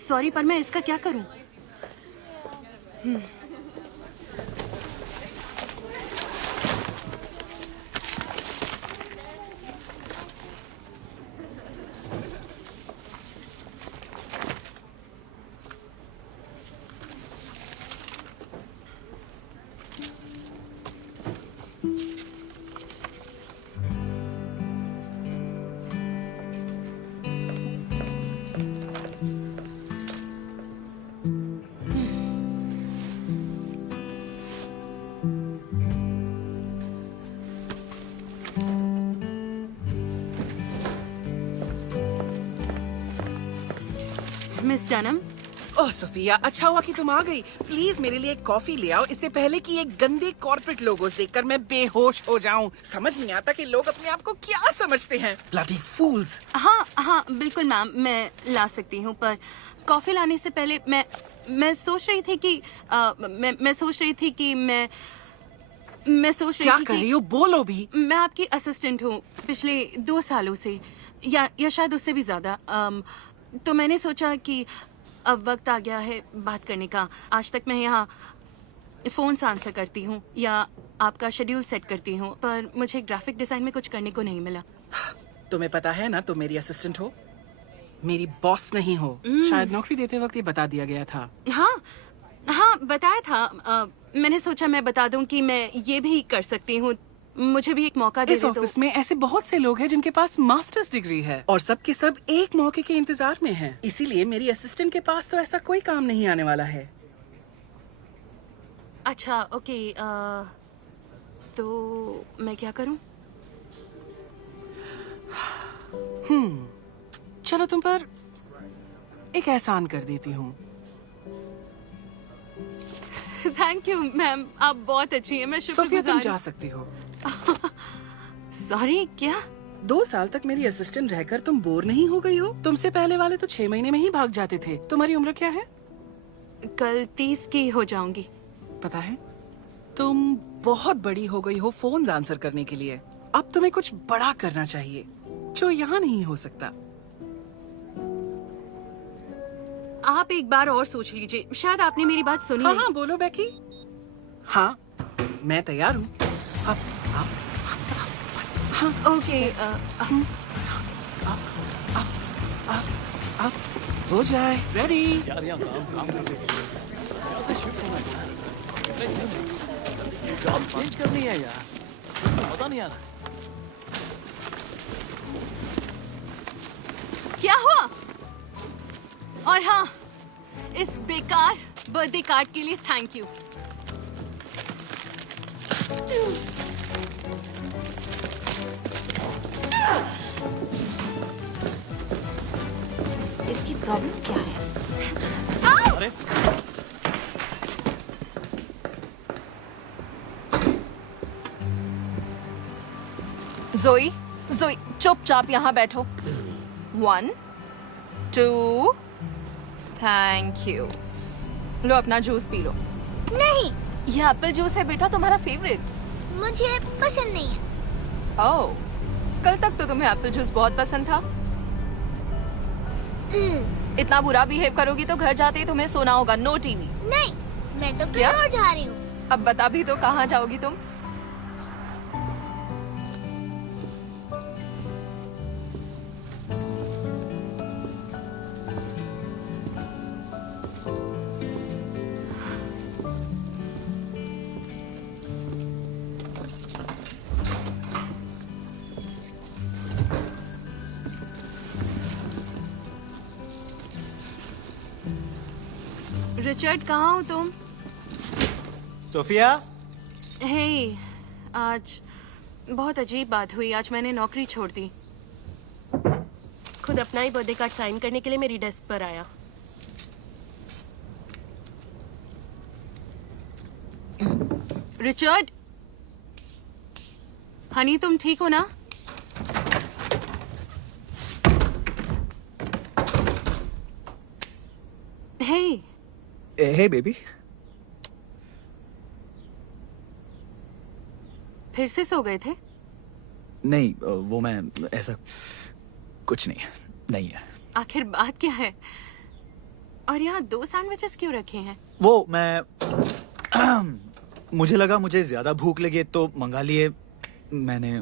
Sorry, पर मैं इसका क्या करूं? मिस डनम। ओह सोफिया, अच्छा हुआ कि तुम आ गई। प्लीज मेरे लिए एक कॉफी ले आओ, इससे पहले कि ये गंदे कॉर्पोरेट लोगोस देखकर मैं बेहोश हो जाऊं। समझ नहीं आता कि लोग अपने आप को क्या समझते हैं। ब्लडी फूल्स। हाँ हाँ बिल्कुल मैम, मैं ला सकती हूँ, पर कॉफी लाने से पहले मैं सोच रही थी कि मैं सोच रही थी कि क्या कर रही हो? बोलो भी। मैं आपकी असिस्टेंट हूँ पिछले 2 सालों से, या शायद उससे भी ज्यादा। तो मैंने सोचा कि अब वक्त आ गया है बात करने का। आज तक मैं यहाँ फोन से आंसर करती हूँ या आपका शेड्यूल सेट करती हूँ, पर मुझे ग्राफिक डिजाइन में कुछ करने को नहीं मिला। तुम्हें पता है ना, तुम मेरी असिस्टेंट हो, मेरी बॉस नहीं हो। शायद नौकरी देते वक्त ये बता दिया गया था। हाँ हाँ बताया था। मैंने सोचा मैं बता दूं कि मैं ये भी कर सकती हूँ, मुझे भी एक मौका दे दे। इस ऑफिस में ऐसे बहुत से लोग हैं जिनके पास मास्टर्स डिग्री है और सब के सब एक मौके के इंतजार में हैं। इसीलिए मेरी असिस्टेंट के पास तो ऐसा कोई काम नहीं आने वाला है। अच्छा ओके, तो मैं क्या करूं? चलो तुम पर एक एहसान कर देती हूँ। थैंक यू मैम, आप बहुत अच्छी हैं। मैं सोफिया, तुम शुक्रगुजार। जा सकती हो। सॉरी, क्या? 2 साल तक मेरी असिस्टेंट रहकर तुम बोर नहीं हो गई हो? तुमसे पहले वाले तो 6 महीने में ही भाग जाते थे। तुम्हारी उम्र क्या है? कल 30 की हो जाऊंगी। पता है, तुम बहुत बड़ी हो गई हो फोन आंसर करने के लिए। अब तुम्हें कुछ बड़ा करना चाहिए जो यहाँ नहीं हो सकता। आप एक बार और सोच लीजिए, शायद आपने मेरी बात सुनी हाँ नहीं। हाँ बोलो बेकी। हाँ, मैं तैयार हूँ। ओके, अब हो जाए। रेडी? यार यहाँ काम कैसे शिफ्ट होना है? कितना ही सही। जॉब चेंज करनी है यार, मजा नहीं आ रहा। क्या हुआ? और हाँ, इस बेकार बर्थडे कार्ड के लिए थैंक यू। इसकी प्रॉब्लम क्या है? अरे जोई, जोई चुपचाप यहाँ बैठो। 1 2 थैंक यू। लो अपना जूस पी लो। नहीं, ये एप्पल जूस है बेटा, तुम्हारा फेवरेट। मुझे पसंद नहीं है। ओह, कल तक तो तुम्हें एप्पल जूस बहुत पसंद था। इतना बुरा बिहेव करोगी तो घर जाते ही तुम्हें सोना होगा। No TV. नहीं, मैं तो क्या? कहीं और जा रही हूँ। अब बता भी तो, कहाँ जाओगी तुम? रिचर्ड, कहाँ हो तुम? सोफिया, हे, आज बहुत अजीब बात हुई। आज मैंने नौकरी छोड़ दी। खुद अपना ही बर्थडे कार्ड साइन करने के लिए मेरी डेस्क पर आया। रिचर्ड, हनी तुम ठीक हो ना? हे, हे बेबी। फिर से सो गए थे? नहीं, वो मैं ऐसा कुछ नहीं है। आखिर बात क्या है? और यहाँ 2 सैंडविचेस क्यों रखे हैं? वो मैं मुझे लगा मुझे ज्यादा भूख लगी तो मंगा लिए मैंने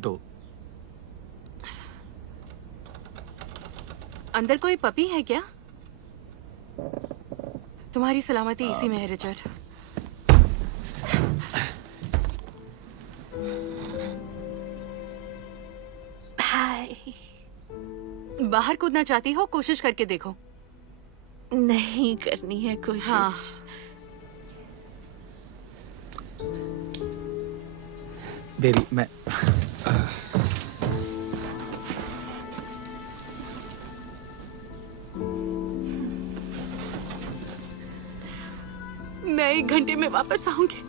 2। अंदर कोई पपी है क्या? तुम्हारी सलामती इसी में है रिचर्ड। हाय। बाहर कूदना चाहती हो? कोशिश करके देखो। नहीं करनी है कोशिश। हाँ। बेबी मैं मैं 1 घंटे में वापस आऊंगी।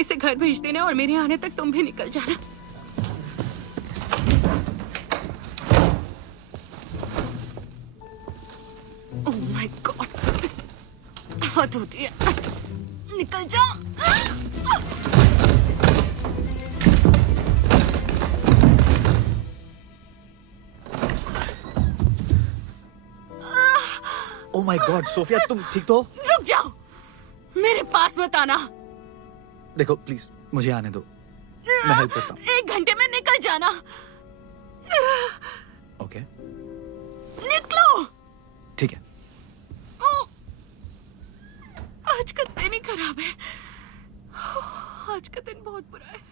इसे घर भेज देना और मेरे आने तक तुम भी निकल जाना। ओह माय गॉड, हद होती है। निकल जाओ। ओह माय गॉड सोफिया, तुम ठीक तो हो? रुक जाओ, मेरे पास मत आना। देखो प्लीज मुझे आने दो, मैं हेल्प करता हूँ। 1 घंटे में निकल जाना। ओके निकलो। ठीक है। आज का दिन ही खराब है। आज का दिन बहुत बुरा है।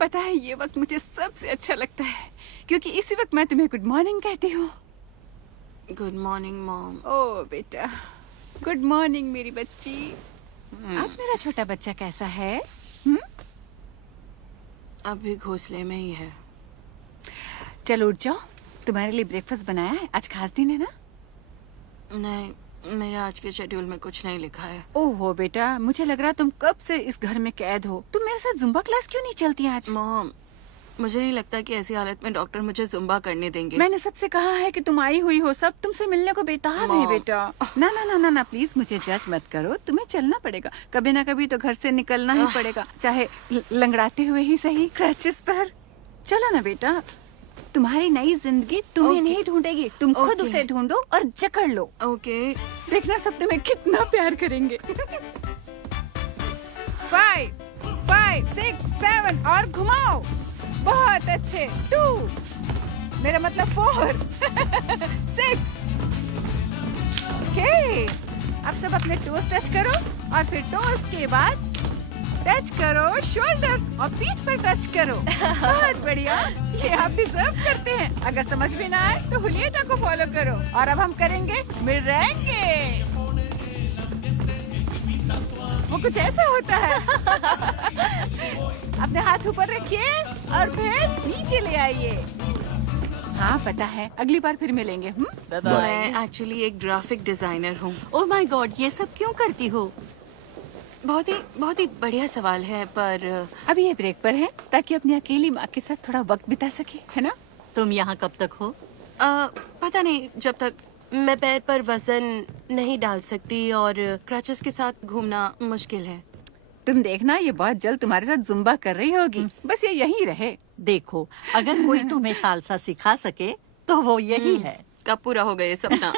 पता है ये वक्त मुझे सबसे अच्छा लगता है क्योंकि इसी वक्त मैं तुम्हें गुड मॉर्निंग कहती हूँ। Good morning mom. ओ बेटा, गुड मॉर्निंग मेरी बच्ची। आज मेरा छोटा बच्चा कैसा है? अभी घोंसले में ही है। चलो उठ जाओ, तुम्हारे लिए ब्रेकफास्ट बनाया है। आज खास दिन है ना? नहीं, मेरे आज के शेड्यूल में कुछ नहीं लिखा है। ओहो बेटा, मुझे लग रहा तुम कब से इस घर में कैद हो। तुम मेरे साथ जुम्बा क्लास क्यों नहीं चलती आज? मॉम, मुझे नहीं लगता कि ऐसी हालत में डॉक्टर मुझे जुम्बा करने देंगे। मैंने सबसे कहा है कि तुम आई हुई हो, सब तुमसे मिलने को बेताब है बेटा। ना ना ना ना ना, प्लीज मुझे जज मत करो। तुम्हें चलना पड़ेगा, कभी ना कभी तो घर से निकलना ही पड़ेगा, चाहे लंगड़ाते हुए ही सही, क्रचेस पर। चलो ना बेटा, तुम्हारी नई जिंदगी तुम्हें नहीं ढूंढेगी, तुम खुद उसे ढूंढो और जकड़ लो। ओके। देखना सब तुम्हें कितना प्यार करेंगे। 5, 5, 6, 7 और घुमाओ। बहुत अच्छे। 2, मेरा मतलब 4, 6। ओके, अब सब अपने टोes टच करो और फिर टोes के बाद टच करो शोल्डर्स और पीठ पर टच करो। बहुत बढ़िया, ये आप डिजर्व करते हैं। अगर समझ में ना आए तो हुलियटा को फॉलो करो। और अब हम करेंगे मिरेंगे। वो कुछ ऐसा होता है। अपने हाथ ऊपर रखिए और फिर नीचे ले आइए। हाँ पता है, अगली बार फिर मिलेंगे। मैं एक्चुअली एक ग्राफिक डिजाइनर हूँ। ओह माय गॉड, ये सब क्यों करती हो? बहुत ही बढ़िया सवाल है, पर अभी ये ब्रेक पर है ताकि अपनी अकेली माँ के साथ थोड़ा वक्त बिता सके, है ना? तुम यहाँ कब तक हो? पता नहीं, जब तक मैं पैर पर वजन नहीं डाल सकती और क्रचेस के साथ घूमना मुश्किल है। तुम देखना, ये बहुत जल्द तुम्हारे साथ जुम्बा कर रही होगी। बस ये यहीं रहे। देखो, अगर कोई तुम्हें सालसा सिखा सके तो वो यही है। कब पूरा हो गया ये सपना?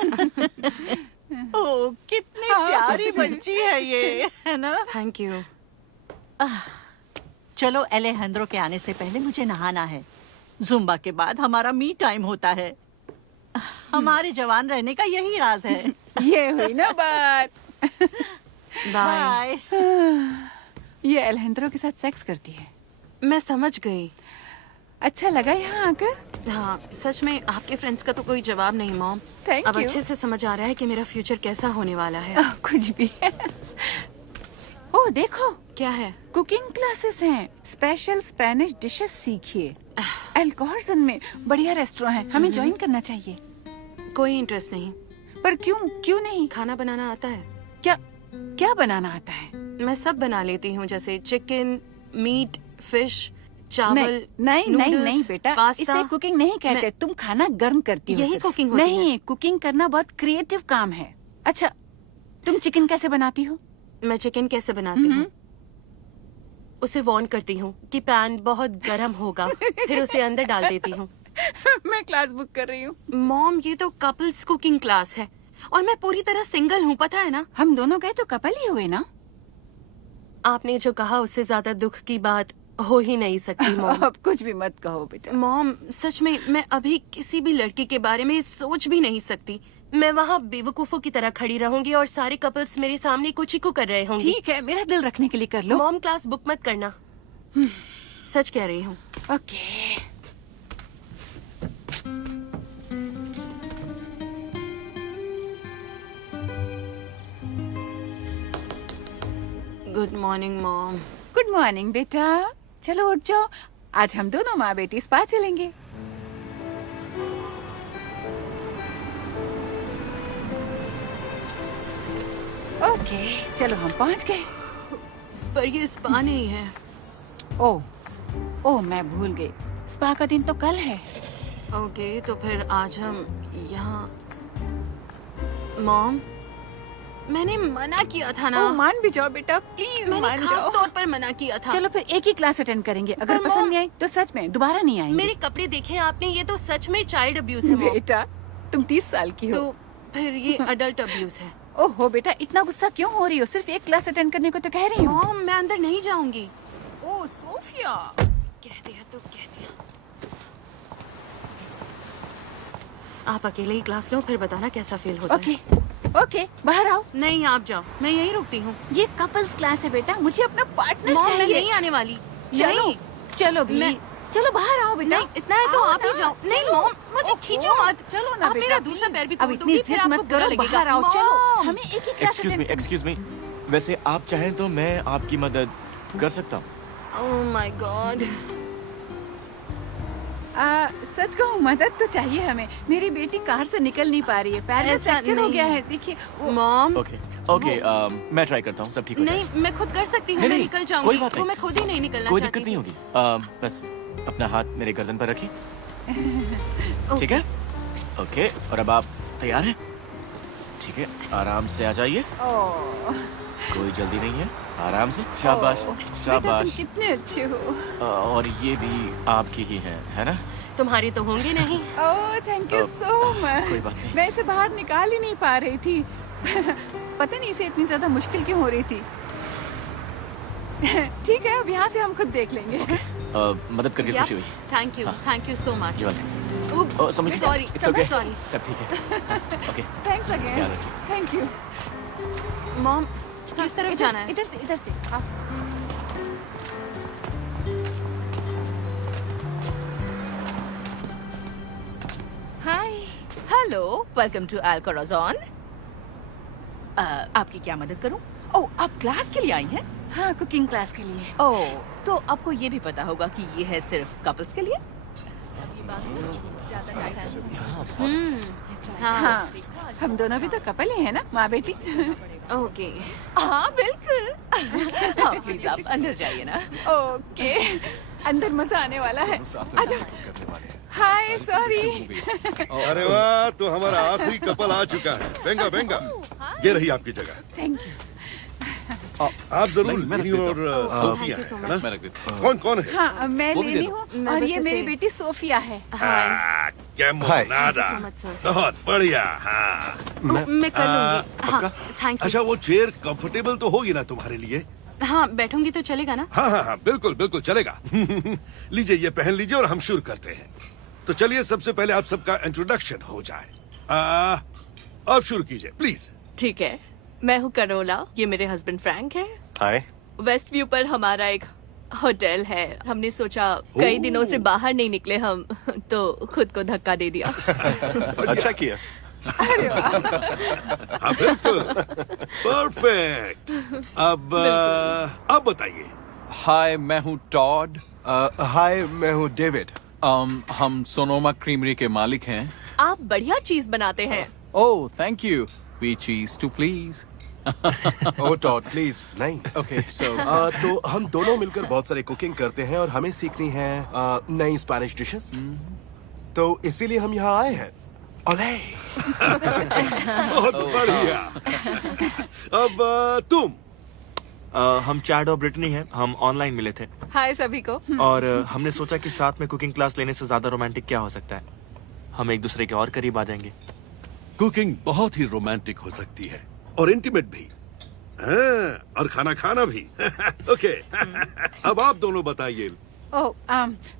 ओह, कितनी प्यारी बच्ची है ये, है ना? Thank you. चलो, एलेजेंड्रो के आने से पहले मुझे नहाना है। जुम्बा के बाद हमारा मी टाइम होता है। हमारे जवान रहने का यही राज है। ये हुई ना बात। बाय। ये अलहेंद्रो के साथ सेक्स करती है। मैं समझ गई। अच्छा लगा यहाँ आकर? हाँ, सच में आपके फ्रेंड्स का तो कोई जवाब नहीं मॉम। Thank अब you. अच्छे से समझ आ रहा है कि मेरा फ्यूचर कैसा होने वाला है। कुछ भी। ओह देखो, क्या है? कुकिंग क्लासेस हैं। स्पेशल स्पेनिश डिशेस सीखिए। एल्कोहर्जन में बढ़िया रेस्टोरेंट है, हमें ज्वाइन करना चाहिए। कोई इंटरेस्ट नहीं। पर क्यों नहीं? खाना बनाना आता है? क्या बनाना आता है? मैं सब बना लेती हूँ, जैसे चिकन, मीट, फिश, चावल, नहीं नूडल्स, बेटा, पास्ता। इसे कुकिंग नहीं कहते। तुम खाना गर्म करती हो। यही सिर्फ। कुकिंग होती नहीं, कुकिंग करना बहुत क्रिएटिव काम है। अच्छा, तुम चिकन कैसे बनाती हो? मैं चिकन कैसे बनाती हूँ? उसे वार्न करती हूँ कि पैन बहुत गर्म होगा, फिर उसे अंदर डाल देती हूँ। मैं क्लास बुक कर रही हूँ। मॉम, ये तो कपल्स कुकिंग क्लास है और मैं पूरी तरह सिंगल हूँ, पता है ना? हम दोनों गए तो कपल ही हुए ना? आपने जो कहा उससे ज्यादा दुख की बात हो ही नहीं सकती मॉम। अब कुछ भी मत कहो बेटा। मॉम, सच में मैं अभी किसी भी लड़की के बारे में सोच भी नहीं सकती। मैं वहाँ बेवकूफों की तरह खड़ी रहूंगी और सारे कपल्स मेरे सामने कुछ ही को कर रहे होंगे। ठीक है, मेरा दिल रखने के लिए कर लो। मॉम, क्लास बुक मत करना। सच कह रही हूँ। Okay. Good morning mom. Good morning बेटा। चलो उठ जाओ, आज हम दोनों माँ बेटी स्पा चलेंगे। ओके, चलो हम पहुँच गए। पर ये स्पा नहीं है। ओह मैं भूल गई, स्पा का दिन तो कल है। ओके, तो फिर आज हम यहाँ। मॉम, मैंने मना किया था ना। ओह मान भी जाओ बेटा, प्लीज मैंने मान खास जाओ। तौर पर मना किया था। चलो फिर एक ही क्लास अटेंड करेंगे, अगर पर पसंद मॉम- नहीं आई तो सच में दोबारा नहीं आएंगे। मेरे कपड़े देखे आपने, ये तो सच में चाइल्ड अब्यूज है मॉम। बेटा तुम 30 साल की हो। तो फिर ये अडल्ट अब्यूज है। ओहो बेटा, इतना गुस्सा क्यों हो रही हो? सिर्फ एक क्लास अटेंड करने को तो कह रही हूँ। मॉम, मैं अंदर नहीं जाऊंगी। ओह सोफिया। कह दिया तो कह दिया। आप अकेले ही क्लास लो, फिर बताना कैसा फील होता ओके है। ओके, बाहर आओ। नहीं, आप जाओ, मैं यहीं रुकती हूँ। ये कपल्स क्लास है बेटा, मुझे अपना पार्टनर मॉम, मैं चाहिए। नहीं आने वाली। चलो नहीं। चलो भी मैं- चलो बाहर आओ बेटा। नहीं, इतना है तो आओ आप ही ना, जाओ। नहीं चलो। मॉम, मुझे ओहो, खींचो मत। चलो ना आप बेटा, मेरा दूसरा प्लीज। पैर भी अब तोड़ इतनी दोगी, फिर जिद आपको मत बुरा करो, लगेगा। बाहर आओ। चलो, मॉम। हमें एक ही क्लास अटेंड एक्सक्यूज मी। वैसे आप चाहें तो मैं आपकी मदद कर सकता हूँ। Oh my God. सच कहूँ, मदद तो चाहिए हमें। मेरी बेटी कार से निकल नहीं पा रही है, पैर में ऐसा फ्रैक्चर हो नहीं गया है। है। देखिए ओके ओके, मैं ट्राई करता हूँ, सब ठीक हो नहीं, जाएगा। मैं खुद कर सकती हूँ, नहीं, मैं नहीं, निकल जाऊंगी। कोई बात वो नहीं। मैं खुद ही नहीं निकलना कोई चाहती दिक्कत नहीं थी। होगी। बस अपना हाथ मेरे गर्दन पर रखिए, ठीक है? ओके, और अब आप तैयार हैं? ठीक है, आराम से आ जाइए, ओह, कोई जल्दी नहीं है, आराम से। शाबाश बेटा तुम शाबाश। कितने अच्छे हो। और ये भी आपकी ही है ना? तुम्हारी तो होंगी नहीं। ओह थैंक यू सो कोई मच। बात नहीं। मैं इसे बाहर निकाल ही नहीं पा रही थी। पता नहीं इसे इतनी ज्यादा मुश्किल क्यों हो रही थी। ठीक है, अब यहाँ से हम खुद देख लेंगे। मदद करके खुशी हुई। Thank you so much. समझ सॉरी, सॉरी। सब ठीक है। Okay, thanks again. ख्याल रखिए। Thank you. मॉम, किस तरफ जाना है? इधर से हाँ। हाय, हेलो, वेलकम टू अल्कोराज़ोन। आपकी क्या मदद करूं? ओह, आप क्लास के लिए आई हैं? हाँ, कुकिंग क्लास के लिए। ओह, तो आपको ये भी पता होगा कि ये है सिर्फ कपल्स के लिए? हाँ, हम दोनों भी तो कपल ही है ना, माँ बेटी। ओके। हाँ, बिल्कुल। हाँ, प्लीज आप अंदर जाइए ना। ओके, अंदर मजा आने वाला है। आजा। हाय, सॉरी। अरे वाह, तो हमारा आखिरी कपल आ चुका है। वेंगा वेंगा, ये रही आपकी जगह। Thank you. आप जरूर लिनी और सोफिया Thank you so है ना? much. कौन कौन है? हाँ, मैं वो भी लेनी दे दो। हूँ मैं और बस ये इसे- मेरी बेटी सोफिया है। क्या मोनाडा, so much, sir. बहुत बढ़िया। हाँ, मैं कर लूंगी। हाँ, थैंक अच्छा यू। वो चेयर कंफर्टेबल तो होगी ना तुम्हारे लिए? हाँ, बैठूंगी तो चलेगा ना? हाँ हाँ हाँ, बिल्कुल बिल्कुल चलेगा। लीजिए, ये पहन लीजिए और हम शुरू करते हैं। तो चलिए, सबसे पहले आप सबका इंट्रोडक्शन हो जाए। आप शुरू कीजिए प्लीज। ठीक है, मैं हूँ करोला, ये मेरे हस्बैंड फ्रैंक है। हाय। वेस्ट व्यू पर हमारा एक होटल है। हमने सोचा कई दिनों से बाहर नहीं निकले हम, तो खुद को धक्का दे दिया। अच्छा किया। हाँ बिल्कुल, परफेक्ट। अब बताइए। हाय, मैं हूँ टॉड। हाय, मैं हूँ डेविड। हम सोनोमा क्रीमरी के मालिक हैं। आप बढ़िया चीज बनाते हैं। Oh, thank you. We cheese too please. Oh Todd, please नहीं। ओके, सो तो हम दोनों मिलकर बहुत सारे कुकिंग करते हैं और हमें सीखनी है नई स्पेनिश डिशेस। तो इसीलिए हम यहाँ आए हैं। ओले। बहुत बढ़िया। अब तुम। हम चैड और ब्रिटनी हैं। हम ऑनलाइन मिले थे हाय सभी को। और हमने सोचा कि साथ में कुकिंग क्लास लेने से ज्यादा रोमांटिक क्या हो सकता है। हम एक दूसरे के और करीब आ जाएंगे। कुकिंग बहुत ही रोमांटिक हो सकती है और इंटीमेट भी। हाँ, और खाना खाना भी। ओके। अब आप दोनों बताइए।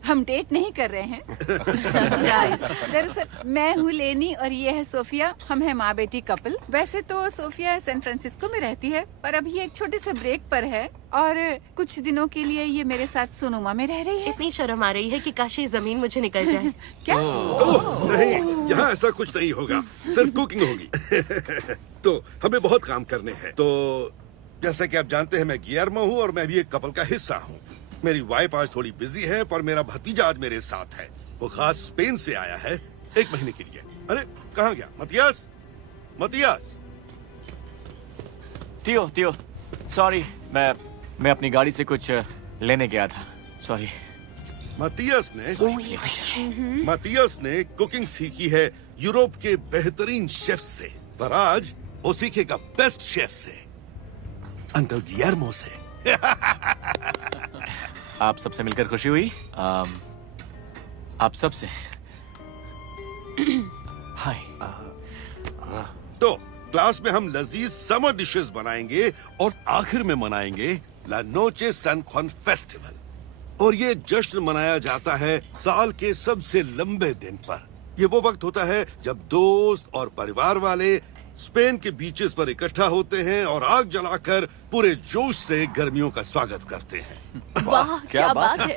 हम डेट नहीं कर रहे हैं। दरअसल मैं हूँ लेनी और ये है सोफिया। हम हैं माँ बेटी कपल। वैसे तो सोफिया सैन फ्रांसिस्को में रहती है, पर अभी एक छोटे से ब्रेक पर है और कुछ दिनों के लिए ये मेरे साथ सोनोमा में रह रही है। इतनी शर्म आ रही है कि काश ये जमीन मुझे निकल जाए। क्या? नहीं, यहाँ ऐसा कुछ नहीं होगा, सिर्फ कुकिंग होगी। तो हमें बहुत काम करने हैं। तो जैसा कि आप जानते हैं, मैं गियर्मो हूँ और मैं भी एक कपल का हिस्सा हूँ। मेरी वाइफ आज थोड़ी बिजी है, पर मेरा भतीजा आज मेरे साथ है। वो खास स्पेन से आया है 1 महीने के लिए। अरे कहाँ गया मतियास? मतियास। तियो, सॉरी, मैं अपनी गाड़ी से कुछ लेने गया था। सॉरी। मतियास ने कुकिंग सीखी है यूरोप के बेहतरीन शेफ से, पर आज वो सीखेगा बेस्ट शेफ से, अंकल गियर्मो से। आप सबसे मिलकर खुशी हुई। आप सबसे हाय। तो क्लास में हम लजीज समर डिशेस बनाएंगे और आखिर में मनाएंगे ला नोचे सैन जुआन फेस्टिवल। और ये जश्न मनाया जाता है साल के सबसे लंबे दिन पर। ये वो वक्त होता है जब दोस्त और परिवार वाले स्पेन के बीचेस पर इकट्ठा होते हैं और आग जलाकर पूरे जोश से गर्मियों का स्वागत करते हैं। वाह, क्या बात है।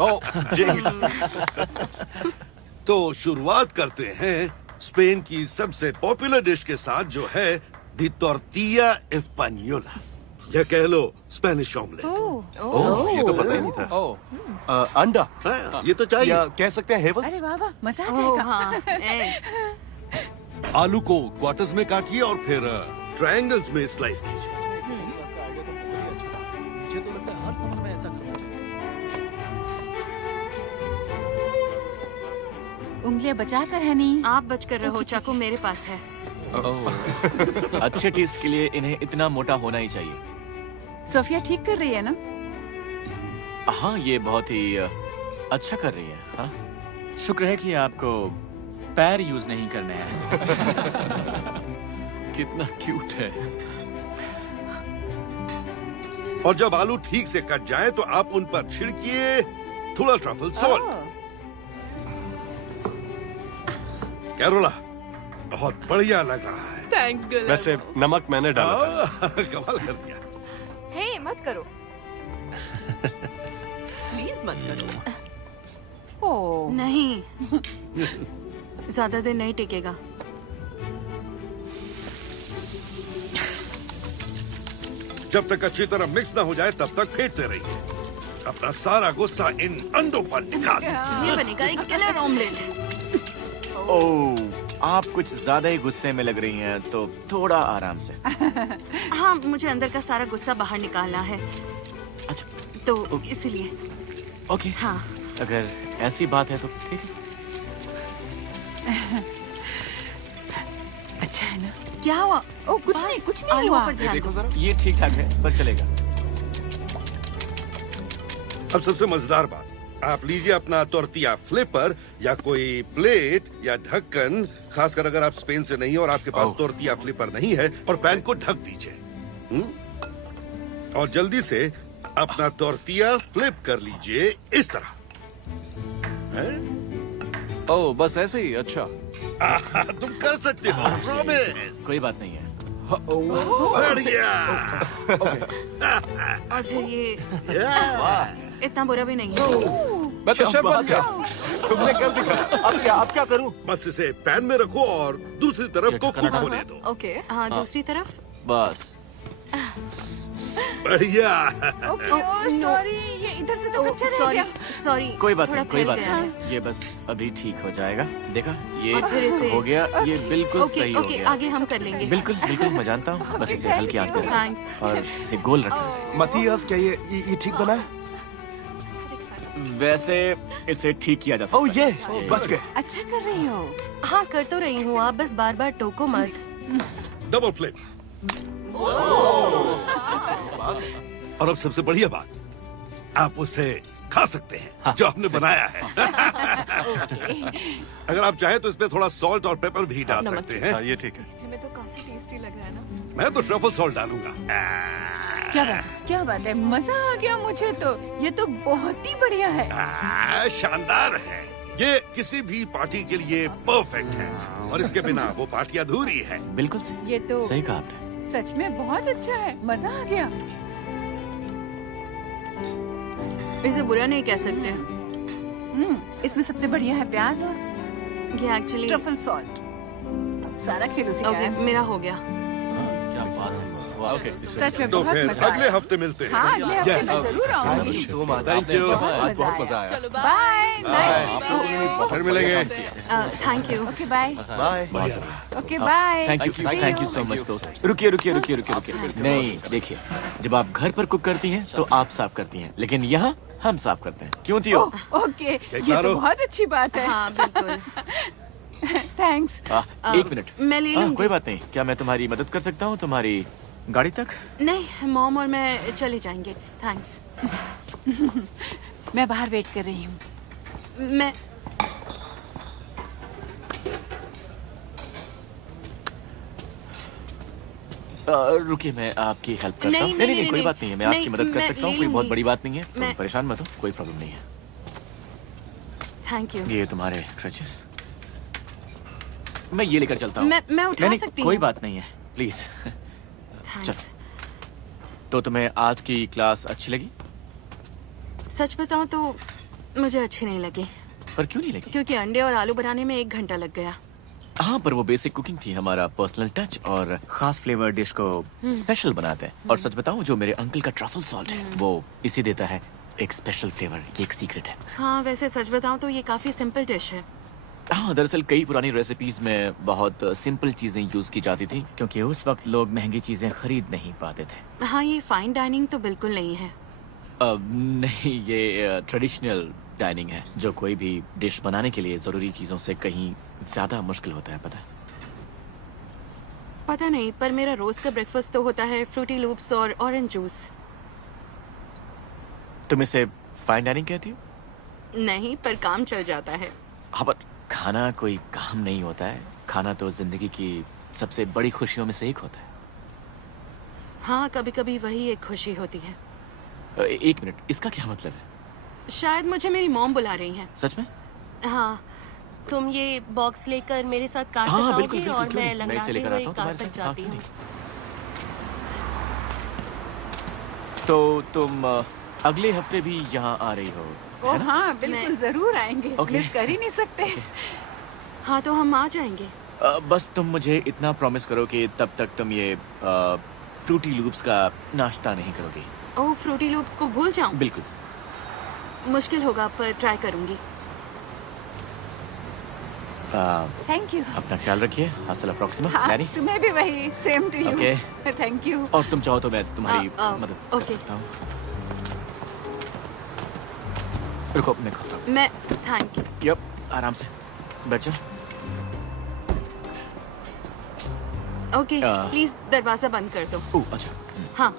ओह, जिंक्स। तो शुरुआत करते हैं स्पेन की सबसे पॉपुलर डिश के साथ, जो है दी टोर्टिया एस्पानियोला। या कह लो स्पेनिश ऑमलेट। ओह, ये तो पता ही नहीं था। अंडा। ये तो चाहिए। या कह सकते हैं हेवस। अरे वाह वाह, मजा आ ओह, जाएगा। हाँ, आलू को क्वार्टर्स में काटिए और फिर ट्रायंगल्स में स्लाइस कीजिए। उंगलियां बचा कर है नहीं। आप बचकर रहो, चाकू मेरे पास है। अच्छे टेस्ट के लिए इन्हें इतना मोटा होना ही चाहिए। सोफिया ठीक कर रही है ना? हाँ, ये बहुत ही अच्छा कर रही है। हाँ, शुक्र है कि आपको पैर यूज नहीं करने हैं। कितना क्यूट है। और जब आलू ठीक से कट जाए तो आप उन पर छिड़किए थोड़ा ट्रफल सॉल्ट। कैरोला, बहुत बढ़िया लग रहा है। थैंक्स गुलाम। वैसे नमक मैंने डाला था। कमाल कर दिया। हे, मत करो। प्लीज मत करो। ओह नहीं, ज्यादा देर नहीं टिकेगा। जब तक अच्छी तरह मिक्स ना हो जाए तब तक फेंटते रहिए। अपना सारा गुस्सा इन अंडों पर निकाल दीजिए। ये बनेगा एक किलर ऑमलेट। ओह, आप कुछ ज्यादा ही गुस्से में लग रही हैं, तो थोड़ा आराम से। हाँ, मुझे अंदर का सारा गुस्सा बाहर निकालना है, अच्छा, तो इसलिए। ओके। हाँ, अगर ऐसी बात है तो ठीक है। अच्छा है ना? क्या हुआ? ओ, कुछ नहीं आलू हुआ। पर ध्यान देखो दो। जरा। ये ठीक ठाक है, पर चलेगा। अब सबसे मजेदार बात, आप लीजिए अपना टोर्टिया फ्लिपर या कोई प्लेट या ढक्कन, खासकर अगर आप स्पेन से नहीं और आपके पास टोर्टिया फ्लिपर नहीं है, और पैन को ढक दीजिए। और जल्दी से अपना टोर्टिया फ्लिप कर लीजिए इस तरह। ओह, बस ऐसे ही। अच्छा, तुम कर सकते हो, प्रॉमिस। कोई बात नहीं है। बढ़िया। और फिर ये इतना बुरा भी नहीं है। मैं तो शेफ बन गया। तुमने कर दिखा। अब क्या करूं? बस इसे पैन में रखो और दूसरी तरफ को कुक होने दो। ओके हाँ दूसरी तरफ। बस बढ़िया। सॉरी ये इधर से तो कच्चा रह गया। सॉरी कोई बात थोड़ा नहीं, कोई फैल बात गया है। नहीं, ये बस अभी ठीक हो जाएगा। देखा ये और फिर इसे- हो गया, ये बिल्कुल ओके सही हो ओके गया। आगे हम कर लेंगे। बिल्कुल बिल्कुल मैं जानता हूँ, बस इसे हल्की आंच पे रखना Thanks. और इसे गोल रखना। मतियास क्या ये ठीक बना है? वैसे इसे ठीक किया जा सकता ओह ये बच गए। अच्छा कर रही हो। हाँ कर तो रही हूँ, आप बस बार बार टोको मत। Double flip. और अब सबसे बढ़िया बात, आप उसे खा सकते हैं जो आपने बनाया है। अगर आप चाहें तो इसमें थोड़ा सॉल्ट और पेपर भी डाल सकते हैं। ये ठीक है। हमें तो काफी टेस्टी लग रहा है ना। मैं तो ट्रफल सॉल्ट डालूंगा। क्या बात है, मजा आ गया मुझे तो। ये तो बहुत ही बढ़िया है। शानदार है। ये किसी भी पार्टी के लिए परफेक्ट है और इसके बिना वो पार्टी अधूरी है। बिल्कुल सही, ये तो सही कहा आपने। सच में बहुत अच्छा है, मजा आ गया। इसे बुरा नहीं कह सकते। इसमें सबसे बढ़िया है प्याज और ये एक्चुअली ट्रफल सॉल्ट। सारा खेल उसी का ओके है। मेरा हो गया। क्या बात है। ओके सच में तो बहुत फिर मजा अगले आया। हफ्ते मिलते हैं। हाँ अगले हफ्ते मैं जरूर आऊंगी। Thank you. आज बहुत मजा आया। चलो बाय। फिर मिलेंगे। Thank you. Okay bye. Bye. Okay bye. Thank you so much दोस्त। रुकिए रुकिए रुकिए रुकिए रुकिए। नहीं देखिए, जब आप घर पर कुक करती हैं तो आप साफ करती हैं, लेकिन यहाँ हम साफ करते हैं। क्यों थियो? ओके ये तो बहुत अच्छी बात है। हाँ बिल्कुल। थैंक्स। एक मिनट। मैं ले लूंगी। कोई बात नहीं, क्या मैं तुम्हारी मदद कर सकता हूँ तुम्हारी गाड़ी तक? नहीं मॉम और मैं चले जाएंगे। थैंक्स। मैं बाहर वेट कर रही हूँ। मैं रुकिए मैं आपकी हेल्प करता हूँ। नहीं कोई बात नहीं है, मैं आपकी मदद कर सकता हूँ, कोई बहुत बड़ी बात नहीं है। तुम परेशान मत हो, कोई प्रॉब्लम नहीं है। Thank you. ये तुम्हारे क्रचेस, मैं ये लेकर चलता हूँ। मैं उठा नहीं, सकती कोई हूँ। बात नहीं है, प्लीज। थैंक्स। तो तुम्हें आज की क्लास अच्छी लगी? सच बताऊं तो मुझे अच्छी नहीं लगी। पर क्यों नहीं लगी? क्योंकि अंडे और आलू बनाने में 1 घंटा लग गया। हाँ, पर वो बेसिक कुकिंग थी, हमारा पर्सनल टच और खास फ्लेवर डिश को स्पेशल बनाते हैं। और सच बताऊं, जो मेरे अंकल का ट्रफल सॉल्ट है वो इसी देता है एक स्पेशल फ्लेवर। ये एक सीक्रेट है। हाँ वैसे सच बताऊं तो ये काफी सिंपल डिश है। हाँ, दरअसल कई पुरानी रेसिपीज में बहुत सिंपल चीजें यूज की जाती थी, क्योंकि उस वक्त लोग महंगी चीजें खरीद नहीं पाते थे। हाँ ये फाइन डाइनिंग तो बिल्कुल नहीं है। नहीं, ये ट्रेडिशनल डाइनिंग है, जो कोई भी डिश बनाने के लिए जरूरी चीजों से कहीं ज्यादा मुश्किल होता है। पता नहीं, पर मेरा रोज का ब्रेकफास्ट तो होता है फ्रूटी लूप्स और ऑरेंज जूस। तुम इसे फाइन डाइनिंग कहती हो? नहीं, पर काम चल जाता है। हाँ, पर खाना कोई काम नहीं होता है। खाना तो जिंदगी की सबसे बड़ी खुशियों में से एक होता है। हाँ कभी कभी वही एक खुशी होती है। एक मिनट, इसका क्या मतलब है? शायद मुझे मेरी मॉम बुला रही हैं। सच में? हाँ, तुम ये बॉक्स लेकर मेरे साथ कार हाँ, तक आओगे बिल्कुल, और क्यों मैं नहीं? मैं इसे लंगड़ाते लेकर हुए आता हूँ कार तुम्हारे तक साथ। हाँ, जाती क्यों हूँ। नहीं? तो तुम अगले हफ्ते भी यहाँ आ रही हो? ओ हाँ बिल्कुल जरूर आएंगे। ओके। मिस कर ही नहीं सकते। हाँ तो हम आ जाएंगे। बस तुम मुझे इतना प्रॉमिस करो कि तब तक तुम ये फ्रूटी लूप्स का नाश्ता नहीं करोगी। ओह, फ्रूटी लूप्स को भूल जाऊं? बिल्कुल। मुश्किल होगा पर ट्राई करूंगी। Thank you. अपना ख्याल रखिए। हasta la próxima, हाँ, Lani। तुम्हें भी वही। Same to you. Okay. Thank you. और तुम चाहो तो मैं तुम्हारी मदद कर ओके। सकता हूँ। रुको, मैं खाता हूँ। मैं थैंक यू। यप, आराम से बैठ जाओ। ओके प्लीज दरवाजा बंद कर दो। ओह, अच्छा। हाँ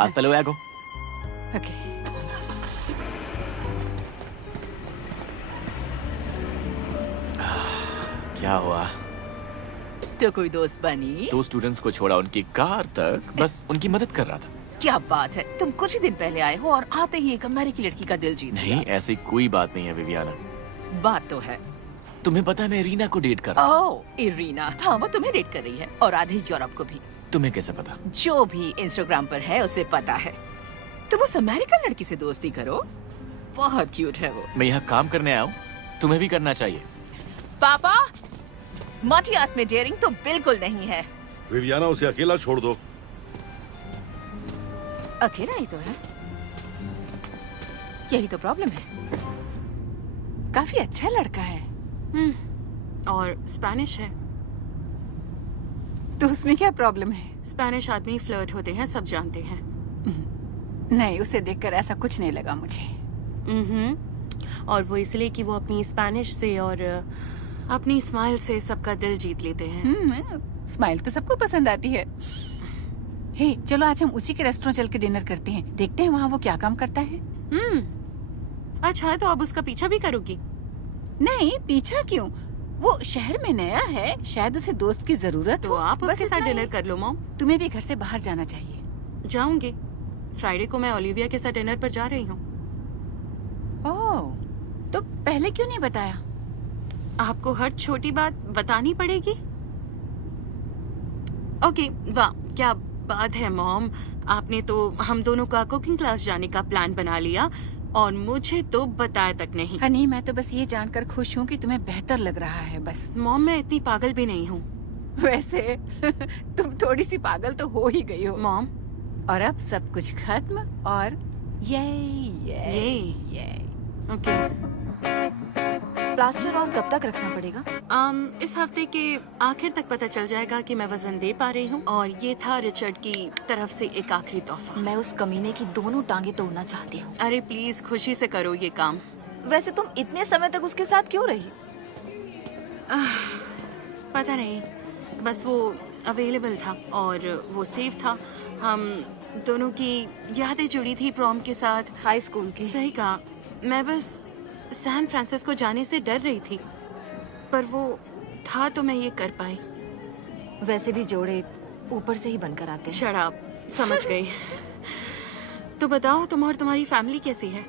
hasta luego। ओके। क्या हुआ? तो कोई दोस्त बनी? 2 स्टूडेंट्स को छोड़ा उनकी कार तक, बस उनकी मदद कर रहा था। क्या बात है, तुम कुछ ही दिन पहले आए हो और आते ही एक अमेरिकी लड़की का दिल जीत लिया। नहीं, ऐसी कोई बात नहीं है विवियाना। बात तो है। तुम्हें पता है मैं रीना को डेट कर रहा हूँ। ओह इरीना, हाँ वो तुम्हें डेट कर रही है और आधे यूरोप को भी। तुम्हें कैसे पता? जो भी इंस्टाग्राम पर है उसे पता है। तुम उस अमेरिकन लड़की से दोस्ती करो, बहुत क्यूट है वो। मैं यहाँ काम करने आया हूँ, तुम्हें भी करना चाहिए। पापा, माटियास में डेयरिंग तो बिल्कुल नहीं है। विवियाना, उसे अकेला छोड़ दो। अकेला ही तो है, यही तो प्रॉब्लम है। काफी अच्छा लड़का है। और स्पेनिश है। तो उसमें क्या प्रॉब्लम है? स्पेनिश आदमी फ्लर्ट होते हैं, सब जानते हैं। नहीं, उसे देखकर ऐसा कुछ नहीं लगा मुझे। और वो इसलिए कि वो अपनी स्पेनिश से और अपनी स्माइल से सबका दिल जीत लेते हैं। स्माइल तो सबको पसंद आती है। हे, चलो आज हम उसी के रेस्टोरेंट चल के डिनर करते हैं, देखते हैं वहाँ वो क्या काम करता है। अच्छा, तो अब उसका पीछा भी करोगी? नहीं, पीछा क्यों? वो शहर में नया है, शायद उसे दोस्त की जरूरत तो हो। आप उसके साथ डिनर कर लो मॉम। तुम्हें भी घर से बाहर जाना चाहिए। जाऊंगी, फ्राइडे को मैं ओलिविया के साथ डिनर पर जा रही हूँ। ओह, तो पहले क्यों नहीं बताया? आपको हर छोटी बात बतानी पड़ेगी? ओके, वाह क्या बात है मॉम, आपने तो हम दोनों का कुकिंग क्लास जाने का प्लान बना लिया और मुझे तो बताया तक नहीं। हनी, मैं तो बस ये जानकर खुश हूँ कि तुम्हें बेहतर लग रहा है बस। मॉम, मैं इतनी पागल भी नहीं हूँ। वैसे तुम थोड़ी सी पागल तो हो ही गई हो मॉम। और अब सब कुछ खत्म और ये ओके। प्लास्टर और कब तक रखना पड़ेगा? इस हफ्ते के आखिर तक पता चल जाएगा कि मैं वजन दे पा रही हूँ। और ये था रिचर्ड की तरफ से एक आखिरी तोहफा। मैं उस कमीने की दोनों टांगे तोड़ना चाहती हूँ। अरे प्लीज खुशी से करो ये काम। वैसे तुम इतने समय तक उसके साथ क्यों रही? पता नहीं, बस वो अवेलेबल था और वो सेफ था। हम दोनों की यादें जुड़ी थी प्रॉम के साथ, हाई स्कूल की। सही कहा, मैं बस सैन फ्रांसिस्को जाने से डर रही थी, पर वो था तो मैं ये कर पाई। वैसे भी जोड़े ऊपर से ही बनकर आते हैं। शराब, समझ गई। तो बताओ, तुम और तुम्हारी फैमिली कैसी है?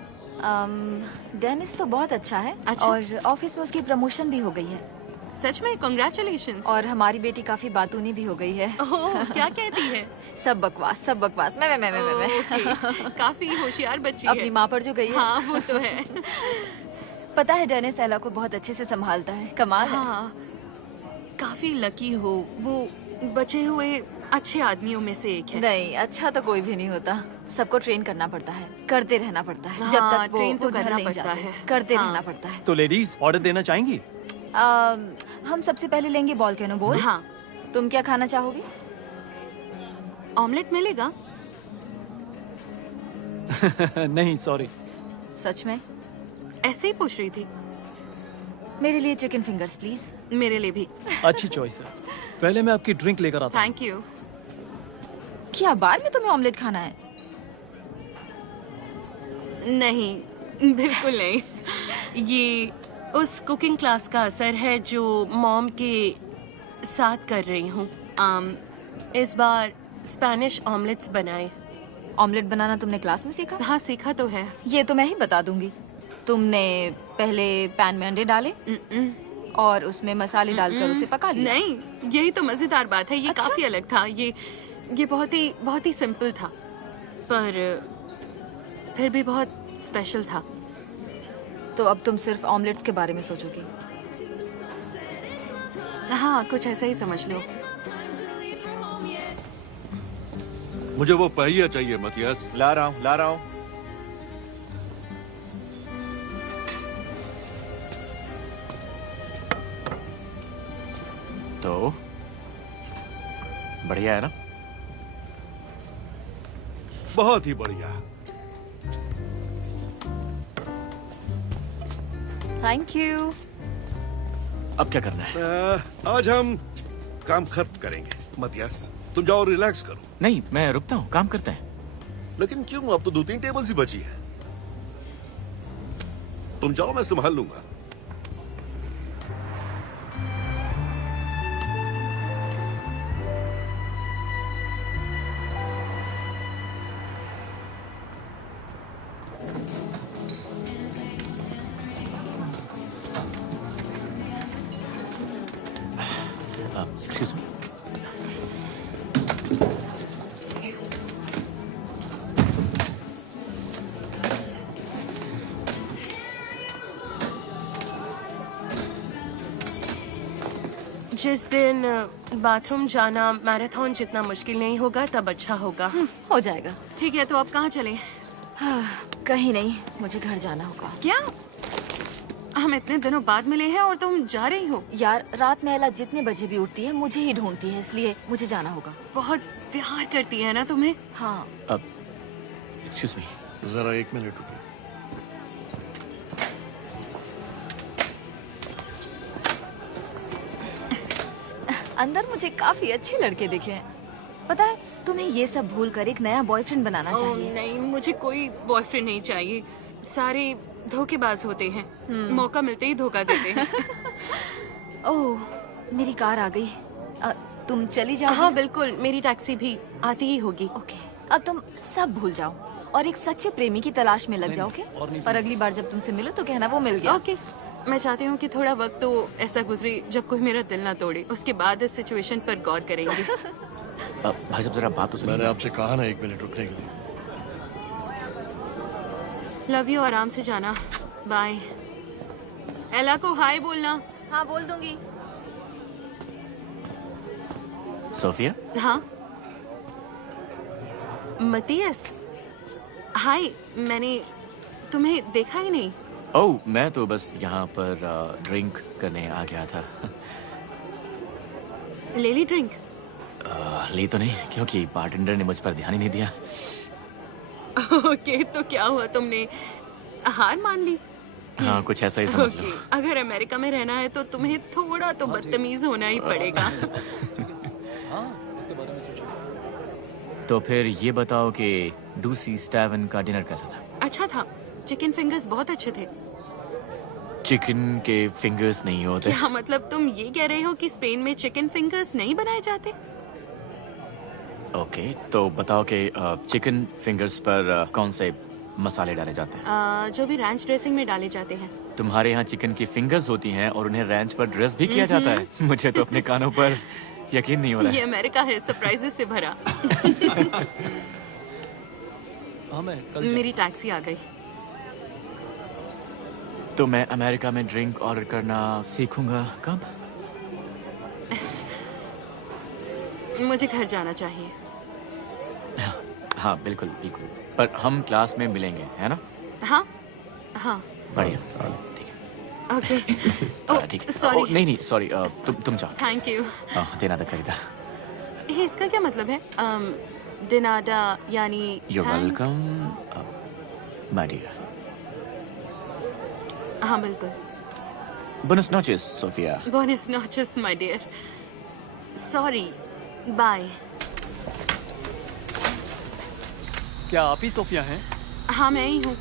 डेनिस तो बहुत अच्छा है। अच्छा? और ऑफिस में उसकी प्रमोशन भी हो गई है। सच में? कांग्रेचुलेशंस। और हमारी बेटी काफी बातूनी भी हो गई है। ओह, क्या कहती है? सब बकवास, सब बकवास। मैं ओके, काफी होशियार बच्ची है। अपनी माँ पर जो गई है। हाँ, वो तो है। पता है, डेनिस एला को बहुत अच्छे से संभालता है। कमाल है। हाँ, काफी लकी हो, वो बचे हुए अच्छे आदमियों में से एक है। नहीं, अच्छा तो कोई भी नहीं होता, सबको ट्रेन करना पड़ता है, करते रहना पड़ता है। जब हाँ, तक वो ट्रेन तो उधर करना नहीं पड़ता जाते, है। करते हाँ। रहना पड़ता है। तो लेडीज ऑर्डर देना चाहेंगी? हम सबसे पहले लेंगे वोल्केनो बोल। हाँ। तुम क्या खाना चाहोगी? ऑमलेट मिलेगा? नहीं सॉरी। सच में? ऐसे ही पूछ रही थी। मेरे लिए चिकन फिंगर्स प्लीज। मेरे लिए भी। अच्छी चॉइस है। पहले मैं आपकी ड्रिंक लेकर आता हूँ। Thank you. क्या बार में तुम्हें ऑमलेट खाना है? नहीं, बिल्कुल नहीं। ये उस कुकिंग क्लास का असर है जो मॉम के साथ कर रही हूँ। इस बार स्पेनिश ऑमलेट्स बनाए। ऑमलेट बनाना तुमने क्लास में सीखा? हाँ, सीखा तो है। ये तो मैं ही बता दूंगी। तुमने पहले पैन में अंडे डाले और उसमें मसाले डालकर उसे पका लिया। नहीं, यही तो मजेदार बात है। ये अच्छा? काफी अलग था। ये बहुत ही सिंपल था, पर फिर भी बहुत स्पेशल था। तो अब तुम सिर्फ ऑमलेट्स के बारे में सोचोगी? हाँ, कुछ ऐसा ही समझ लो। मुझे वो पहिया चाहिए मतियास। ला रहा हूँ, ला रहा हूँ। तो बढ़िया है ना? बहुत ही बढ़िया। Thank you. अब क्या करना है? आज हम काम खत्म करेंगे। मतियास, तुम जाओ रिलैक्स करो। नहीं, मैं रुकता हूँ, काम करते हैं। लेकिन क्यों? अब तो 2-3 टेबल्स ही बची है। तुम जाओ, मैं संभाल लूंगा। Excuse me. जिस दिन बाथरूम जाना मैराथन जितना मुश्किल नहीं होगा तब अच्छा होगा। हो जाएगा। ठीक है, तो अब कहाँ चले? हाँ, कहीं नहीं, मुझे घर जाना होगा। क्या? हम इतने दिनों बाद मिले हैं और तुम जा रही हो? यार, रात में एला जितने बजे भी उठती है मुझे ही ढूंढती है, इसलिए मुझे जाना होगा। बहुत प्यार करती है ना तुम्हें? हाँ। अब एक्सक्यूज मी, जरा 1 मिनट रुकिए। अंदर मुझे काफी अच्छे लड़के दिखे हैं। पता है, तुम्हें ये सब भूल कर एक नया बॉयफ्रेंड बनाना चाहिए। नहीं, मुझे कोई बॉयफ्रेंड नहीं चाहिए। सारे धोखेबाज होते हैं, मौका मिलते ही धोखा देते हैं। ओह, मेरी कार आ गई। तुम चली जाओ। हाँ बिल्कुल, मेरी टैक्सी भी आती ही होगी। ओके, अब तुम सब भूल जाओ और एक सच्चे प्रेमी की तलाश में लग जाओगे। और अगली बार जब तुमसे मिलो तो कहना वो मिल गया। ओके, मैं चाहती हूँ कि थोड़ा वक्त तो ऐसा गुजरे जब कोई मेरा दिल ना तोड़े। उसके बाद इस सिचुएशन पर गौर करेंगे। भाई साहब जरा बात तो सुनिए। मैंने आपसे कहा ना 1 मिनट रुकने के लिए। लव यू, आराम से जाना। बाय। एला को हाय बोलना। हाँ, बोल दूंगी। सोफिया? हाँ मतियस, हाय। मैंने तुम्हें देखा ही नहीं। ओह, मैं तो बस यहाँ पर ड्रिंक करने आ गया था। ले ली ड्रिंक? ले तो नहीं, क्योंकि बारटेंडर ने मुझ पर ध्यान ही नहीं दिया। ओके, तो क्या हुआ, तुमने हार मान ली? हाँ, कुछ ऐसा ही समझ लो। ओके, अगर अमेरिका में रहना है तो तुम्हें थोड़ा तो बदतमीज होना ही पड़ेगा। तो फिर ये बताओ कि डूसी स्टेवन का डिनर कैसा था? अच्छा था, चिकन फिंगर्स बहुत अच्छे थे। चिकन के फिंगर्स नहीं होते। क्या मतलब तुम ये कह रहे हो कि स्पेन में चिकन फिंगर्स नहीं बनाए जाते? ओके, तो बताओ कि चिकन फिंगर्स पर कौन से मसाले डाले जाते हैं? जो भी रैंच ड्रेसिंग में डाले जाते हैं। तुम्हारे यहाँ चिकन की फिंगर्स होती हैं और उन्हें रैंच पर ड्रेस भी किया जाता है। मुझे तो अपने कानों पर यकीन नहीं हो रहा ये है। अमेरिका है, सरप्राइजेस से भरा। मेरी टैक्सी आ गई। तो मैं अमेरिका में ड्रिंक ऑर्डर करना सीखूंगा कब? मुझे घर जाना चाहिए। हाँ बिल्कुल बिल्कुल, पर हम क्लास में मिलेंगे, है ना? हाँ हाँ बढ़िया, ओके। ठीक है। सॉरी। नहीं नहीं सॉरी, तुम जाओ। Thank you. देना खरीदा। इसका क्या मतलब है? डिनाडा यानी यू वेलकम माय डियर। हाँ बिल्कुल। Buenas noches, Sofia. Buenas noches, my dear. Sorry. Bye. क्या आप ही सोफिया हैं? हाँ मैं ही हूँ।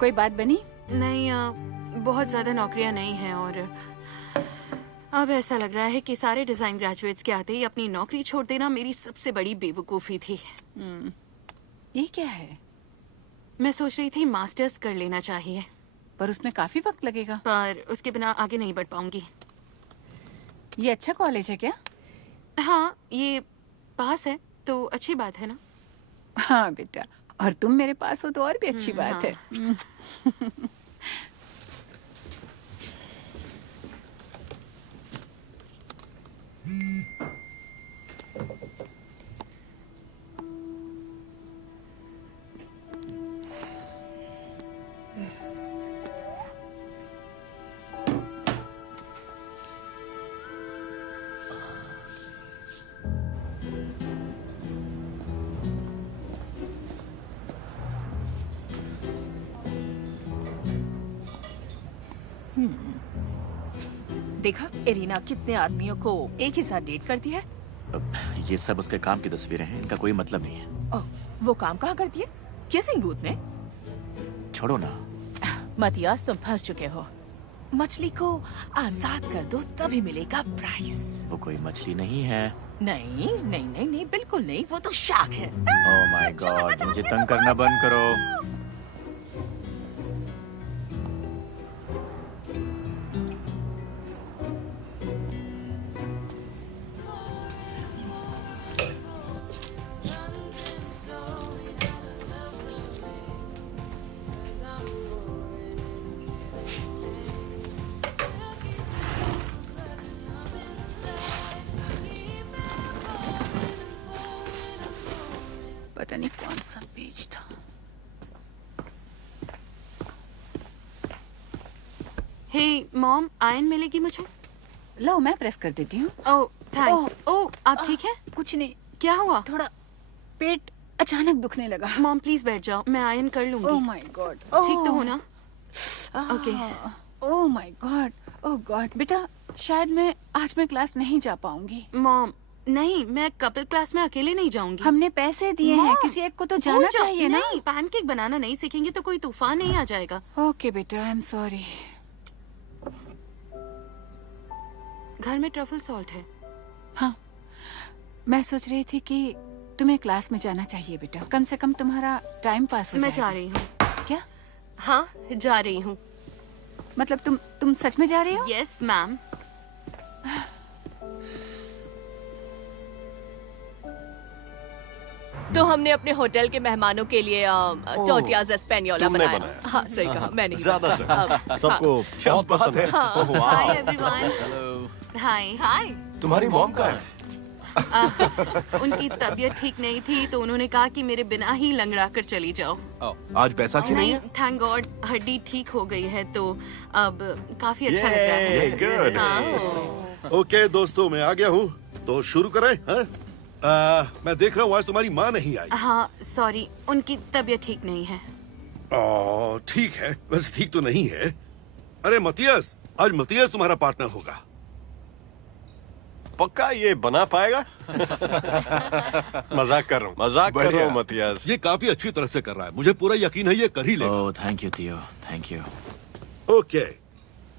कोई बात बनी? नहीं, बहुत ज्यादा नौकरियां नहीं हैं और अब ऐसा लग रहा है कि सारे डिजाइन ग्रेजुएट्स के आते ही अपनी नौकरी छोड़ देना मेरी सबसे बड़ी बेवकूफ़ी थी। ये क्या है? मैं सोच रही थी मास्टर्स कर लेना चाहिए। पर उसमें काफी वक्त लगेगा। पर उसके बिना आगे नहीं बढ़ पाऊंगी। ये अच्छा कॉलेज है क्या? हाँ, ये पास है तो अच्छी बात है ना। हाँ बेटा, और तुम मेरे पास हो तो और भी अच्छी बात है। देखा एरिना कितने आदमियों को एक ही साथ डेट करती है। ये सब उसके काम की तस्वीरें हैं, इनका कोई मतलब नहीं है। ओह, वो काम कहाँ करती है? किसिंग बूथ में? छोड़ो ना। मतियास, तुम फंस चुके हो। मछली को आजाद कर दो तभी मिलेगा प्राइस। वो कोई मछली नहीं है। नहीं नहीं नहीं नहीं, बिल्कुल नहीं, वो तो शार्क है। ओह माय गॉड, मुझे तंग करना बंद करो। पता नहीं कौन सा पेज था। हे मॉम, आयन मिलेगी मुझे? लो मैं प्रेस कर देती हूँ। ओह थैंक्स। ओह आप ठीक है? कुछ नहीं। क्या हुआ? थोड़ा पेट अचानक दुखने लगा। मॉम प्लीज बैठ जाओ, मैं आयन कर लूंगी। Oh my God. ठीक तो हो ना? Okay. Oh my God, oh God. बेटा शायद मैं आज मैं क्लास नहीं जा पाऊंगी। मॉम नहीं, मैं कपल क्लास में अकेले नहीं जाऊंगी। हमने पैसे दिए हैं, किसी एक को तो जाना चाहिए ना। नहीं, पैनकेक बनाना नहीं सीखेंगे तो कोई तूफान नहीं आ जाएगा। ओके बेटा, आई एम सॉरी। घर में ट्रफल सॉल्ट है। हाँ, मैं सोच रही थी कि तुम्हें क्लास में जाना चाहिए बेटा, कम से कम तुम्हारा टाइम पास हो मैं जाएगा। जा रही हूँ। क्या? हाँ जा रही हूँ। मतलब तुम सच में जा रही हो? Yes ma'am. तो हमने अपने होटल के मेहमानों के लिए टोटियाज एस्पेनियोला तुमने बनाया। हाँ सही कहा, मैंने ज्यादातर सबको बहुत पसंद है। Hi everyone. Hi hi. तुम्हारी मॉम कहाँ है? उनकी तबीयत ठीक नहीं थी तो उन्होंने कहा कि मेरे बिना ही लंगड़ा कर चली जाओ। आज बैसाखी नहीं है? थैंक गॉड हड्डी ठीक हो गई है तो अब काफी अच्छा लग रहा है। गुड। हाँ। ओके दोस्तों, मैं आ गया हूँ, तो शुरू करें। हाँ? मैं देख रहा हूँ आज तुम्हारी माँ नहीं आई। हाँ सॉरी, उनकी तबीयत ठीक नहीं है। ठीक है, वैसे ठीक तो नहीं है। अरे मतियास, आज मतियास तुम्हारा पार्टनर होगा। पक्का ये बना पाएगा? मजाक कर रहा हूँ, मजाक कर रहा हूँ मतियास। ये काफी अच्छी तरह से कर रहा है, मुझे पूरा यकीन है ये कर ही लेगा। ओह थैंक यू थियो, थैंक यू। ओके,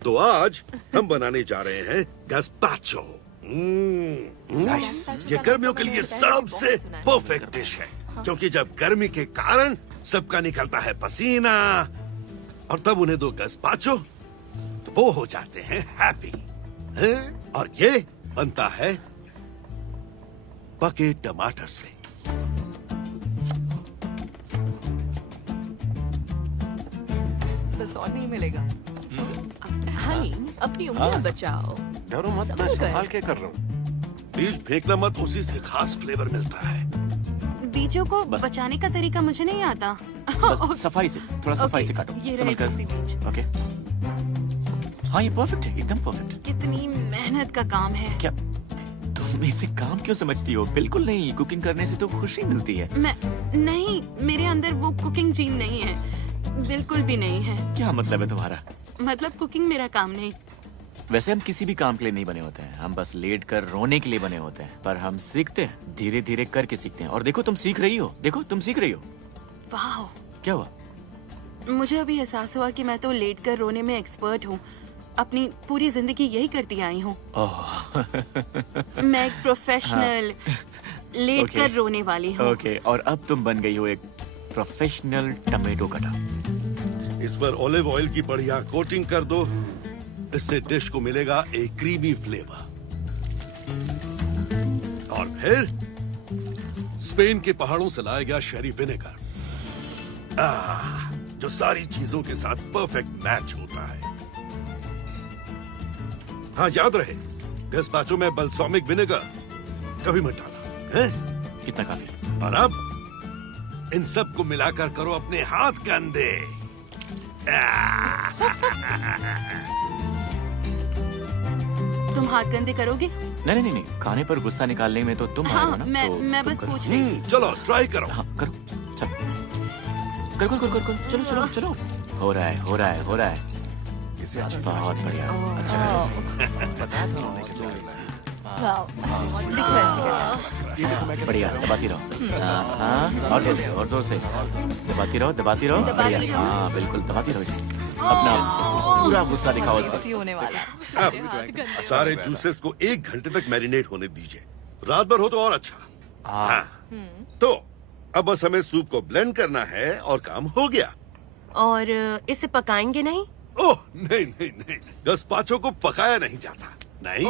तो आज हम बनाने जा रहे हैं गस्पाचो। नाइस। ये गर्मियों के लिए सबसे परफेक्ट डिश है, क्योंकि जब गर्मी के कारण सबका निकलता है पसीना और तब उन्हें दो गस्पाचो तो वो हो जाते हैं हैप्पी। और ये बनता है पके टमाटर से। बस और नहीं मिलेगा। हनी अपनी उंगलियां बचाओ। डरो मत, मैं संभाल के कर रहा हूँ। बीज फेंकना मत, उसी से खास फ्लेवर मिलता है। बीजों को बचाने का तरीका मुझे नहीं आता। बस सफाई से, थोड़ा सफाई से काटो। ये संभल कर। रहे बीज। ओके। हाँ ये परफेक्ट है, एकदम परफेक्ट। कितनी मेहनत का काम है। क्या तुम इसे काम क्यों समझती हो? बिल्कुल नहीं, कुकिंग करने से तो खुशी मिलती है। मैं नहीं, मेरे अंदर वो कुकिंग जीन नहीं है, बिल्कुल भी नहीं है। क्या मतलब है तुम्हारा? मतलब कुकिंग मेरा काम नहीं। वैसे हम किसी भी काम के लिए नहीं बने होते हैं, हम बस लेट कर रोने के लिए बने होते हैं। पर हम सीखते हैं, धीरे धीरे करके सीखते हैं। और देखो तुम सीख रही हो, देखो तुम सीख रही हो। वाह, क्या हुआ? मुझे अभी एहसास हुआ कि मैं तो लेट कर रोने में एक्सपर्ट हूँ। अपनी पूरी जिंदगी यही करती आई हूँ। मैं एक प्रोफेशनल लेट कर रोने वाली हूँ। ओके, और अब तुम बन गई हो एक प्रोफेशनल टमेटो कटर। इस पर ऑलिव ऑयल की बढ़िया कोटिंग कर दो। इससे डिश को मिलेगा एक क्रीमी फ्लेवर। और फिर स्पेन के पहाड़ों से लाया गया शेरी विनेगर, जो सारी चीजों के साथ परफेक्ट मैच होता है। हाँ, याद रहे, गस्पाचो में बल्सामिक विनेगर कभी मत डालना, हैं? इतना काफी। और अब इन सब को मिलाकर करो अपने हाथ गंदे। तुम हाथ गंदे करोगे? नहीं नहीं नहीं, खाने पर गुस्सा निकालने में तो तुम आए हो ना। मैं तो बस तुम पूछ रही थी। चलो ट्राई करो। हाँ करो, चलो करो करो करो करो, चलो चलो चलो। हो रहा है हो रहा है हो रहा है। बहुत बढ़िया, बढ़िया, दबाती रहो। हाँ, और जोर से दबाती रहो बढ़िया। हाँ बिल्कुल, दबाती रहो इसे। अपना पूरा गुस्सा दिखाओ इस पर। होने वाला। अब सारे जूसेस को 1 घंटे तक मैरिनेट होने दीजिए। रात भर हो तो और अच्छा। हाँ। तो अब बस हमें सूप को ब्लेंड करना है और काम हो गया। और इसे पकाएंगे नहीं? ओह नहीं नहीं नहीं, गस्पाचो को पकाया नहीं जाता। नहीं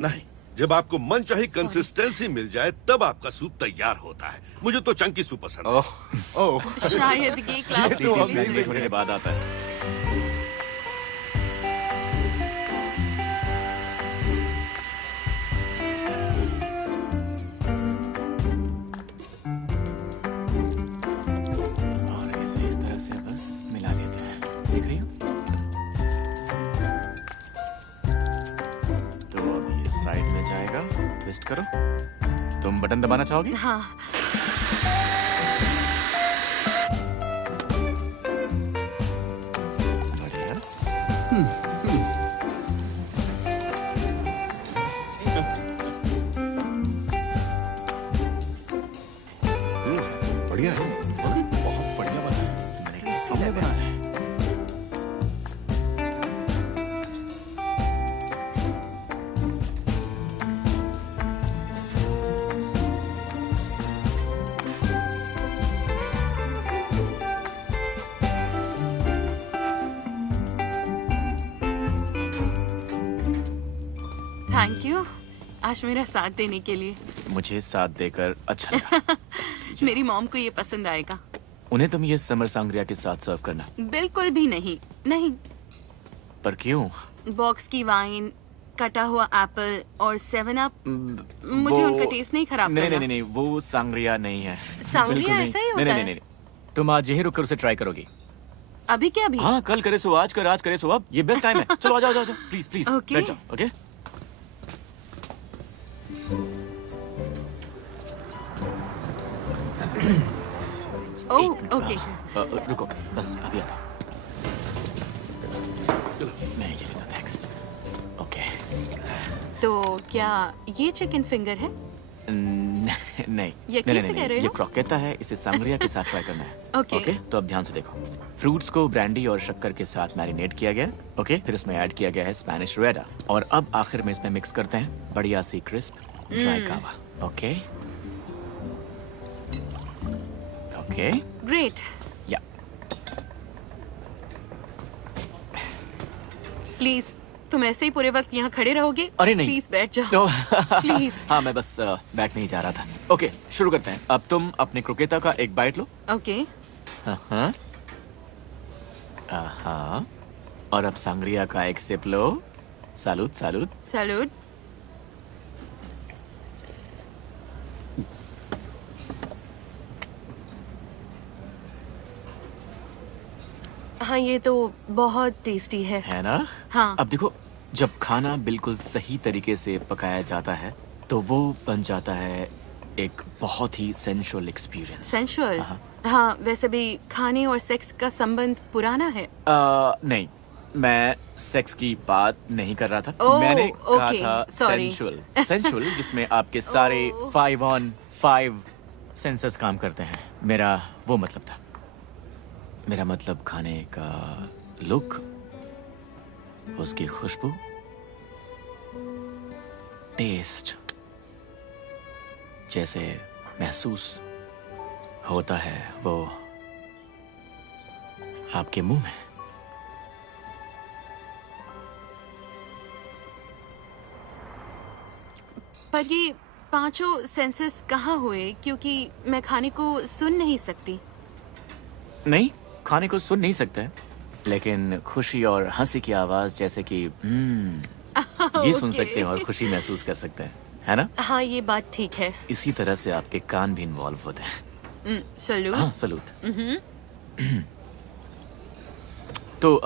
नहीं, जब आपको मन चाही कंसिस्टेंसी मिल जाए तब आपका सूप तैयार होता है। मुझे तो चंकी सूप पसंद है। शायद ये क्लास होने के बाद आता है। और इसे इस तरह से बस मिला लेते हैं, देख रही हो? तो अब ये साइड में जाएगा। ट्विस्ट करो। तुम बटन दबाना चाहोगी? हाँ। बढ़िया है। बहुत बढ़िया बना है। मैंने सामने बनाया है। थैंक यू आज मेरा साथ देने के लिए। मुझे साथ देकर अच्छा लगा। मेरी मॉम को ये पसंद आएगा। उन्हें तुम ये समर सांग्रिया के साथ सर्व करना। बिल्कुल भी नहीं। नहीं। पर क्यों? बॉक्स की वाइन, कटा हुआ एप्पल और 7 अप, मुझे उनका टेस्ट नहीं खराब नहीं करना। नहीं नहीं, वो सांग्रिया नहीं है। सांग्रिया बिल्कुल नहीं। ऐसा ही होता नहीं, है? नहीं, नहीं। तुम आज यही रुककर उसे ट्राई करोगी? अभी क्या अभी? हाँ, कल करे सो आज, कर आज करे सो अब। ये बेस्ट टाइम है। चलो आ जाओ, जाओ, प्लीज प्लीज Okay. बैठ जाओ। ओके? Oh okay. रुको, बस अभी आता हूँ। मैं ये लेता, थैंक्स। ओके। तो क्या ये चिकन फिंगर है? नहीं यकीन से कह रहे ये हो? क्रॉकेटा है। इसे सांग्रिया के साथ ट्राई करना है। Okay. ओके, तो अब ध्यान से देखो। फ्रूट्स को ब्रांडी और शक्कर के साथ मैरिनेट किया गया। ओके, फिर इसमें ऐड किया गया है स्पेनिश रेडा और अब आखिर में इसमें मिक्स करते हैं बढ़िया सी क्रिस्प ड्राई कावा। Okay okay, great. या प्लीज तुम ऐसे ही पूरे वक्त यहाँ खड़े रहोगे? अरे नहीं। प्लीज बैठ जाओ। प्लीज। हाँ, मैं बस बैठने ही जा रहा था। ओके, शुरू करते हैं। अब तुम अपने क्रोकेटा का एक बाइट लो। ओके। हाँ हाँ, और अब सांग्रिया का एक सिप लो। सालूद सालूद। सैल्यूट। हाँ ये तो बहुत टेस्टी है ना? हाँ। अब देखो, जब खाना बिल्कुल सही तरीके से पकाया जाता है तो वो बन जाता है एक बहुत ही सेंशुअल एक्सपीरियंस। सेंशुअल? हाँ, वैसे भी खाने और सेक्स का संबंध पुराना है। नहीं, मैं सेक्स की बात नहीं कर रहा था। ओह, मैंने कहा ओके, था सॉरी। सेंशुअल जिसमें आपके सारे 5 on 5 सेंसेस काम करते हैं। मेरा वो मतलब था। मेरा मतलब खाने का लुक, उसकी खुशबू, टेस्ट, जैसे महसूस होता है वो आपके मुंह में। पर ये पांचों सेंसेस कहाँ हुए, क्योंकि मैं खाने को सुन नहीं सकती। नहीं, खाने को सुन नहीं सकते, लेकिन खुशी और हंसी की आवाज जैसे कि ये सुन सकते हैं और खुशी महसूस कर सकते हैं, है ना? हाँ, ये बात ठीक है। इसी तरह से आपके कान भी इन्वॉल्व होते हैं। सलूट। हाँ, सलूट। तो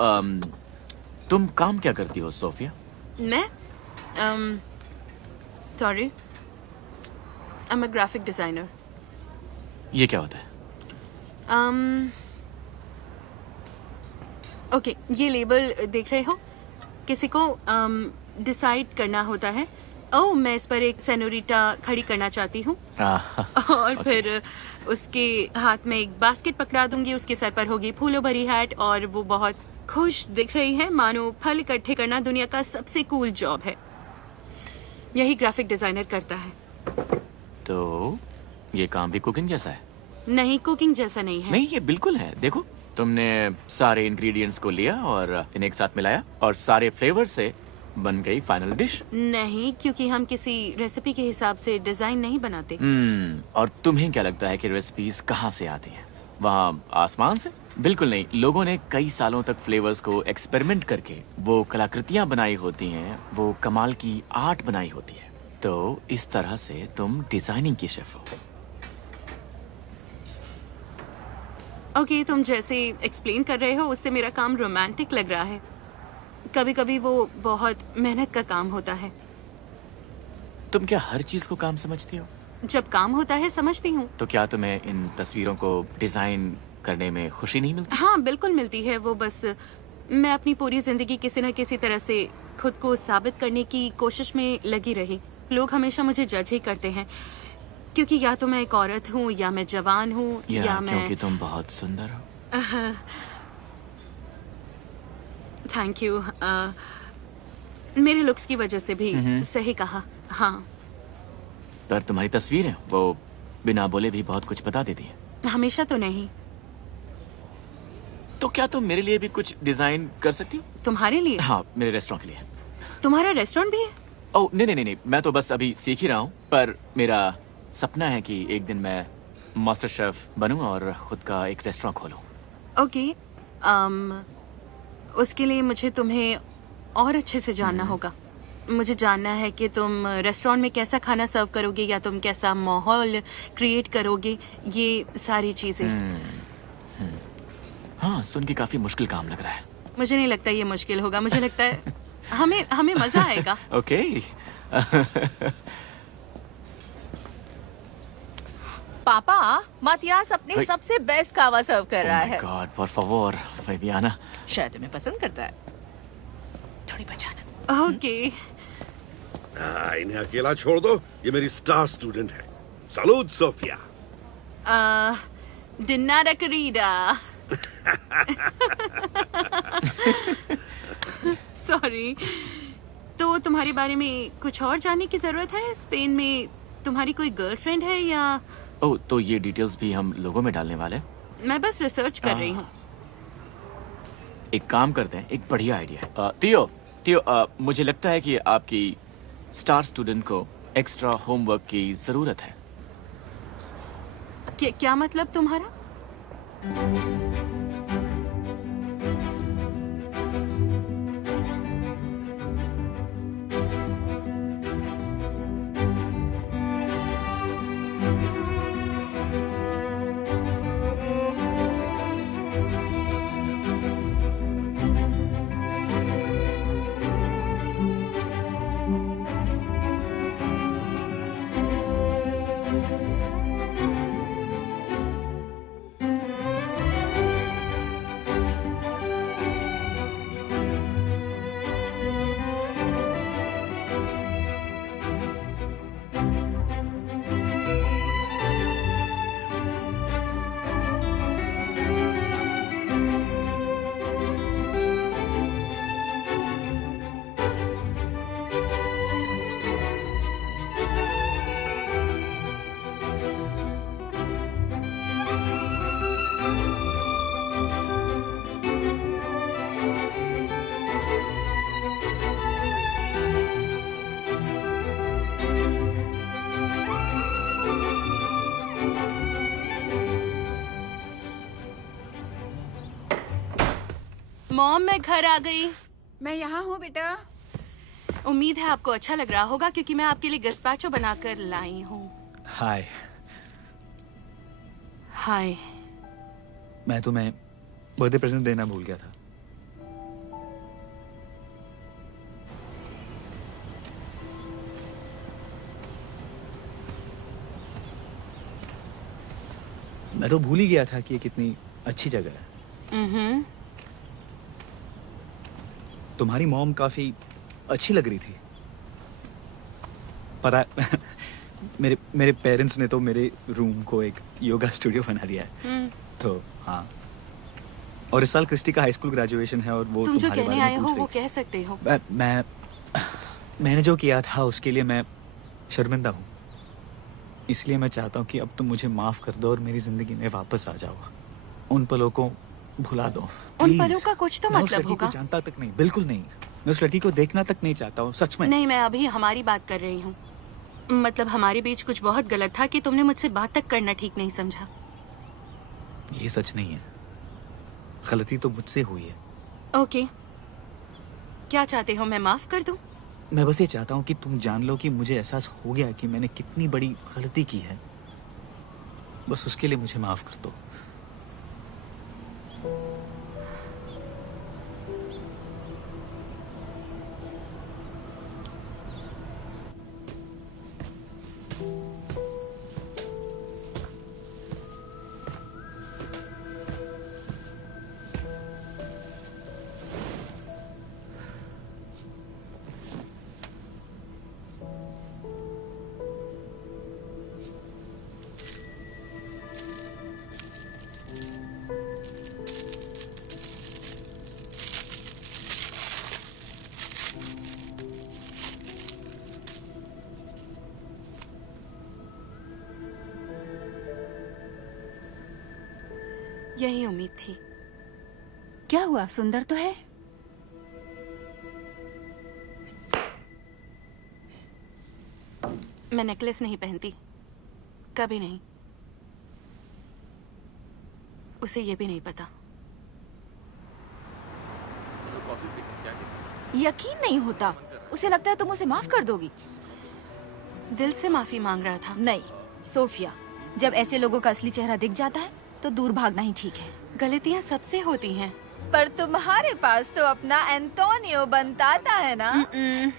तुम काम क्या करती हो सोफिया? मैं sorry, I am a graphic designer. ये क्या होता है? ओके, ये लेबल देख रहे हो? किसी को डिसाइड करना होता है। ओह, मैं इस पर एक सेनोरिटा खड़ी करना चाहती हूँ और फिर उसके हाथ में एक बास्केट पकड़ा दूंगी, उसके सर पर होगी फूलों भरी हैट और वो बहुत खुश दिख रही है, मानो फल इकट्ठे करना दुनिया का सबसे कूल जॉब है। यही ग्राफिक डिजाइनर करता है। तो ये काम भी कुकिंग जैसा है? नहीं, कुकिंग जैसा नहीं है। नहीं, ये बिल्कुल है। देखो, तुमने सारे इंग्रेडिएंट्स को लिया और इन्हें एक साथ मिलाया और सारे फ्लेवर से बन गई फाइनल डिश। नहीं, क्योंकि हम किसी रेसिपी के हिसाब से डिजाइन नहीं बनाते। और तुम्हें क्या लगता है कि रेसिपीज कहाँ से आती हैं? वहाँ आसमान से? बिल्कुल नहीं। लोगों ने कई सालों तक फ्लेवर्स को एक्सपेरिमेंट करके वो कलाकृतियाँ बनाई होती हैं, वो कमाल की आर्ट बनाई होती है। तो इस तरह से तुम डिजाइनिंग की शेफ हो। ओके, तुम जैसे एक्सप्लेन कर रहे हो उससे मेरा काम रोमांटिक लग रहा है। कभी कभी वो बहुत मेहनत का काम होता है। तुम क्या हर चीज को काम समझती हो? जब काम होता है समझती हूँ। तो क्या तुम्हें इन तस्वीरों को डिजाइन करने में खुशी नहीं मिलती? हाँ, बिल्कुल मिलती है। वो बस मैं अपनी पूरी जिंदगी किसी न किसी तरह से खुद को साबित करने की कोशिश में लगी रही। लोग हमेशा मुझे जज ही करते हैं, क्योंकि या तो मैं एक औरत हूँ, या मैं जवान हूँ, या मैं क्योंकि तुम बहुत सुंदर हो। Thank you. मेरे लुक्स की वजह से भी। सही कहा। हाँ, पर तुम्हारी तस्वीरें वो बिना बोले भी बहुत कुछ बता देती हैं। हमेशा तो नहीं। तो क्या तुम मेरे लिए भी कुछ डिजाइन कर सकती हो? तुम्हारे लिए? हाँ, मेरे रेस्टोरेंट के लिए। तुम्हारा रेस्टोरेंट भी है? ओह नहीं, मैं तो बस अभी सीख ही रहा हूँ, पर मेरा सपना है कि एक दिन मैं मास्टर शेफ बनूं और खुद का एक रेस्टोरेंट खोलूं। ओके, उसके लिए मुझे तुम्हें और अच्छे से जानना होगा। मुझे जानना है कि तुम रेस्टोरेंट में कैसा खाना सर्व करोगे, या तुम कैसा माहौल क्रिएट करोगे, ये सारी चीजें। हाँ, सुन के काफी मुश्किल काम लग रहा है। मुझे नहीं लगता ये मुश्किल होगा। मुझे लगता है हमें मजा आएगा। ओके। पापा, मातियास अपने सबसे बेस्ट कावा सर्व कर रहा है। God, por favor, Fabiana। शायद तुम्हें पसंद करता है। थोड़ी बचाना। ओके। इन्हें अकेला छोड़ दो, ये मेरी स्टार स्टूडेंट है। Salute Sophia. डिनर करीडा। सॉरी। तो तुम्हारे बारे में कुछ और जानने की जरूरत है? स्पेन में तुम्हारी कोई गर्लफ्रेंड है या? ओह, तो ये डिटेल्स भी हम लोगों में डालने वाले? मैं बस रिसर्च कर रही हूँ। एक काम करते हैं, एक बढ़िया आइडिया है। तियो, मुझे लगता है कि आपकी स्टार स्टूडेंट को एक्स्ट्रा होमवर्क की जरूरत है। क्या मतलब तुम्हारा? मॉम मैं घर आ गई। मैं यहाँ हूँ बेटा। उम्मीद है आपको अच्छा लग रहा होगा क्योंकि मैं आपके लिए गस्पाचो बनाकर लाई हूँ। हाय। हाय। मैं तुम्हें बर्थडे प्रेजेंट देना भूल गया था। मैं तो भूल ही गया था कि ये कितनी अच्छी जगह है। तुम्हारी मॉम काफी अच्छी लग रही थी। पता है मेरे पेरेंट्स ने तो मेरे रूम को एक योगा स्टूडियो बना दिया है। तो हाँ, और इस साल क्रिस्टी का हाई स्कूल ग्रेजुएशन है और वो तुम जो तुम्हारे कहने बारे आए में हो पूछ वो रही थी। कह सकते हो। मैंने जो किया था उसके लिए मैं शर्मिंदा हूँ। इसलिए मैं चाहता हूँ कि अब तुम मुझे माफ कर दो और मेरी जिंदगी में वापस आ जाओ। उन पलों को भुला दो। उन पलों का कुछ तो मैं उस मतलब लड़की होगा। को जानता तक नहीं, बिल्कुल नहीं। मैं उस लड़की को देखना तक नहीं चाहता हूँ, सच में। नहीं, मैं अभी हमारी बात कर रही हूँ। मतलब हमारे बीच कुछ बहुत गलत था कि तुमने मुझसे बात तक करना ठीक नहीं समझा। ये सच नहीं है। गलती तो मुझसे हुई है। ओके, क्या चाहते हो मैं माफ कर दूं? मैं बस ये चाहता हूँ कि तुम जान लो कि मुझे एहसास हो गया कि मैंने कितनी बड़ी गलती की है। बस उसके लिए मुझे माफ कर दो। यही उम्मीद थी। क्या हुआ, सुंदर तो है? मैं नेकलेस नहीं पहनती, कभी नहीं। उसे ये भी नहीं पता। यकीन नहीं होता। उसे लगता है तुम उसे माफ कर दोगी। दिल से माफी मांग रहा था। नहीं सोफिया, जब ऐसे लोगों का असली चेहरा दिख जाता है तो दूर भागना ही ठीक है। गलतियाँ सबसे होती हैं। पर तुम्हारे पास तो अपना एंटोनियो बनताता है ना,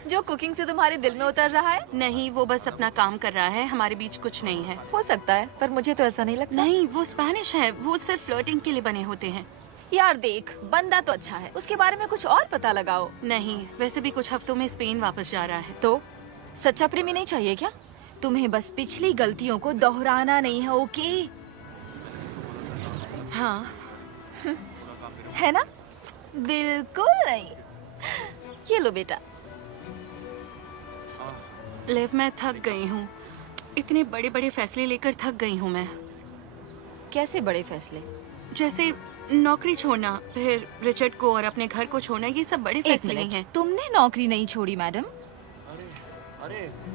जो कुकिंग से तुम्हारे दिल में उतर रहा है। नहीं, वो बस अपना काम कर रहा है। हमारे बीच कुछ नहीं है। हो सकता है, पर मुझे तो ऐसा नहीं लगता। नहीं, वो स्पेनिश है। वो सिर्फ फ्लर्टिंग के लिए बने होते हैं। यार देख, बंदा तो अच्छा है, उसके बारे में कुछ और पता लगाओ। नहीं, वैसे भी कुछ हफ्तों में स्पेन वापस जा रहा है। तो सच्चा प्रेमी नहीं चाहिए क्या? तुम्हें बस पिछली गलतियों को दोहराना नहीं है, ओके? हाँ। है ना? बिल्कुल नहीं। ये लो बेटा। लिव, मैं थक गई हूँ। इतने बड़े बड़े फैसले लेकर थक गई हूँ मैं। कैसे बड़े फैसले? जैसे नौकरी छोड़ना, फिर रिचर्ड को और अपने घर को छोड़ना, ये सब बड़े फैसले नहीं हैं। तुमने नौकरी नहीं छोड़ी मैडम?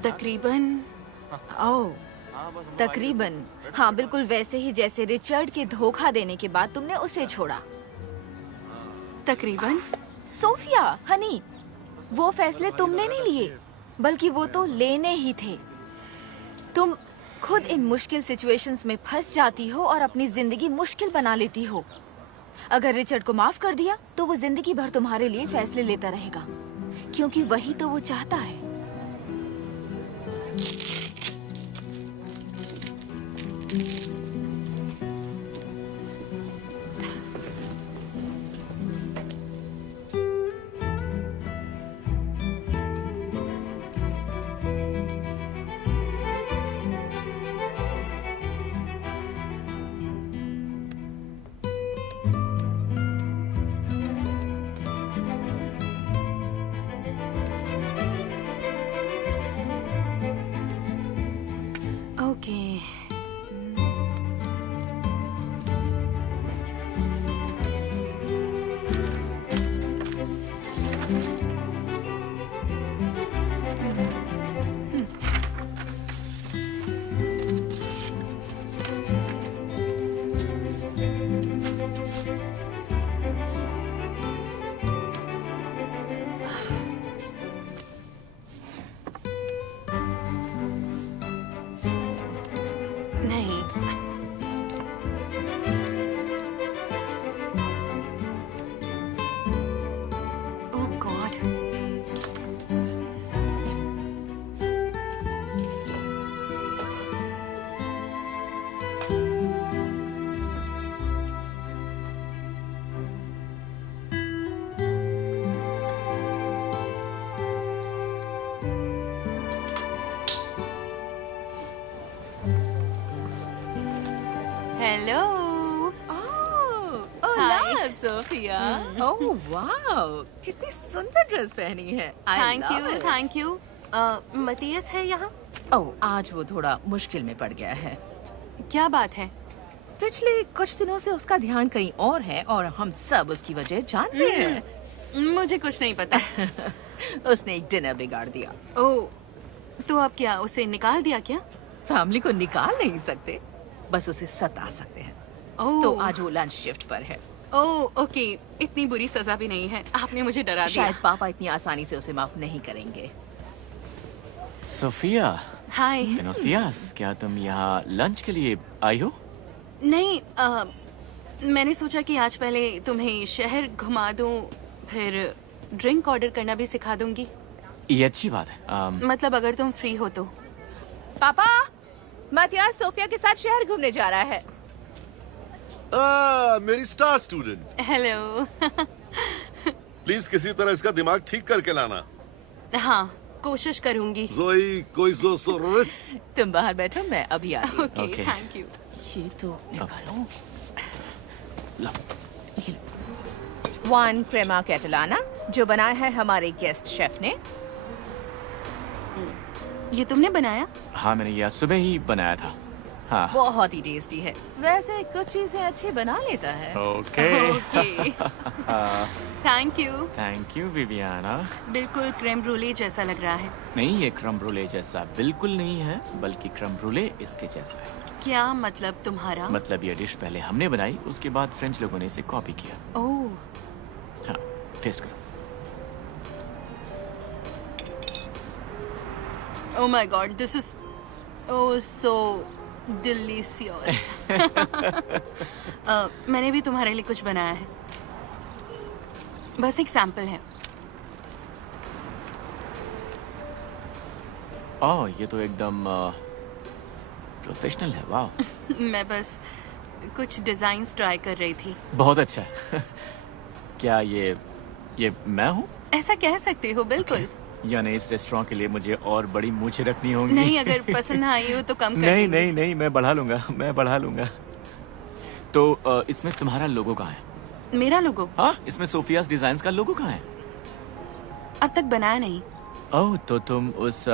तकरीबन। ओह, तकरीबन। हाँ, बिल्कुल वैसे ही जैसे रिचर्ड के धोखा देने के बाद तुमने उसे छोड़ा। तकरीबन। सोफिया हनी, वो फैसले तुमने नहीं लिए, बल्कि वो तो लेने ही थे। तुम खुद इन मुश्किल सिचुएशंस में फंस जाती हो और अपनी जिंदगी मुश्किल बना लेती हो। अगर रिचर्ड को माफ कर दिया तो वो जिंदगी भर तुम्हारे लिए फैसले लेता रहेगा, क्योंकि वही तो वो चाहता है। ओके। हेलो। ओह, सोफिया। ओह, वाओ, कितनी सुंदर ड्रेस पहनी है। Thank you. मतीयस है यहाँ? ओह, आज वो थोड़ा मुश्किल में पड़ गया है। क्या बात है? पिछले कुछ दिनों से उसका ध्यान कहीं और है और हम सब उसकी वजह जानते हैं। मुझे कुछ नहीं पता। उसने एक डिनर बिगाड़ दिया। ओह, तो अब क्या उसे निकाल दिया क्या? फैमिली को निकाल नहीं सकते, बस उसे सता सकते हैं। तो आज वो लंच शिफ्ट पर है। ओह, ओके, इतनी बुरी सजा भी नहीं है। आपने मुझे डरा दिया। शायद पापा इतनी आसानी से उसे माफ नहीं करेंगे। सोफिया। हाय। बुenos días, क्या तुम यहाँ लंच के लिए आई हो? नहीं, मैंने सोचा कि आज पहले तुम्हें शहर घुमा दूं, फिर ड्रिंक ऑर्डर करना भी सिखा दूंगी। ये अच्छी बात है। मतलब अगर तुम फ्री हो तो। पापा, मतियास सोफिया के साथ शहर घूमने जा रहा है। मेरी स्टार स्टूडेंट। हेलो। प्लीज किसी तरह इसका दिमाग ठीक करके लाना। हाँ, कोशिश करूंगी। जोई, कोई तुम बाहर बैठो, मैं अभी आती हूँ। Okay, thank you. ये तो निकालो। लो। 1 क्रेमा कैटलाना, जो बनाया है हमारे गेस्ट शेफ ने। ये तुमने बनाया? हाँ, मैंने ये आज सुबह ही बनाया था। हाँ। बहुत ही टेस्टी है। वैसे कुछ चीजें अच्छी बना लेता है। ओके। Thank you Viviana. बिल्कुल क्रेम ब्रूले जैसा लग रहा है। नहीं, ये क्रम ब्रूले जैसा बिल्कुल नहीं है, बल्कि क्रम ब्रूले इसके जैसा है। क्या मतलब तुम्हारा? मतलब ये डिश पहले हमने बनाई, उसके बाद फ्रेंच लोगों ने इसे कॉपी किया। ओह। हाँ, टेस्ट करो। Oh my God, this is so delicious. मैंने भी तुम्हारे लिए कुछ बनाया है। बस एक सैंपल है। ओह, ये तो एकदम प्रोफेशनल है। वाह। मैं बस कुछ डिजाइन्स ट्राई कर रही थी। बहुत अच्छा। क्या ये मैं हूँ? ऐसा कह सकते हो, बिल्कुल। यानी इस रेस्टोरेंट के लिए मुझे और बड़ी मूछें रखनी होंगी। नहीं, अगर पसंद आई हो तो कम कर नहीं, देंगे। नहीं, मैं बढ़ा लूंगा। तो इसमें तुम्हारा लोगो कहाँ है? मेरा लोगो? हाँ, इसमें सोफियास डिजाइन्स का लोगो कहाँ है? अब तक बनाया नहीं। ओह, तो तुम उस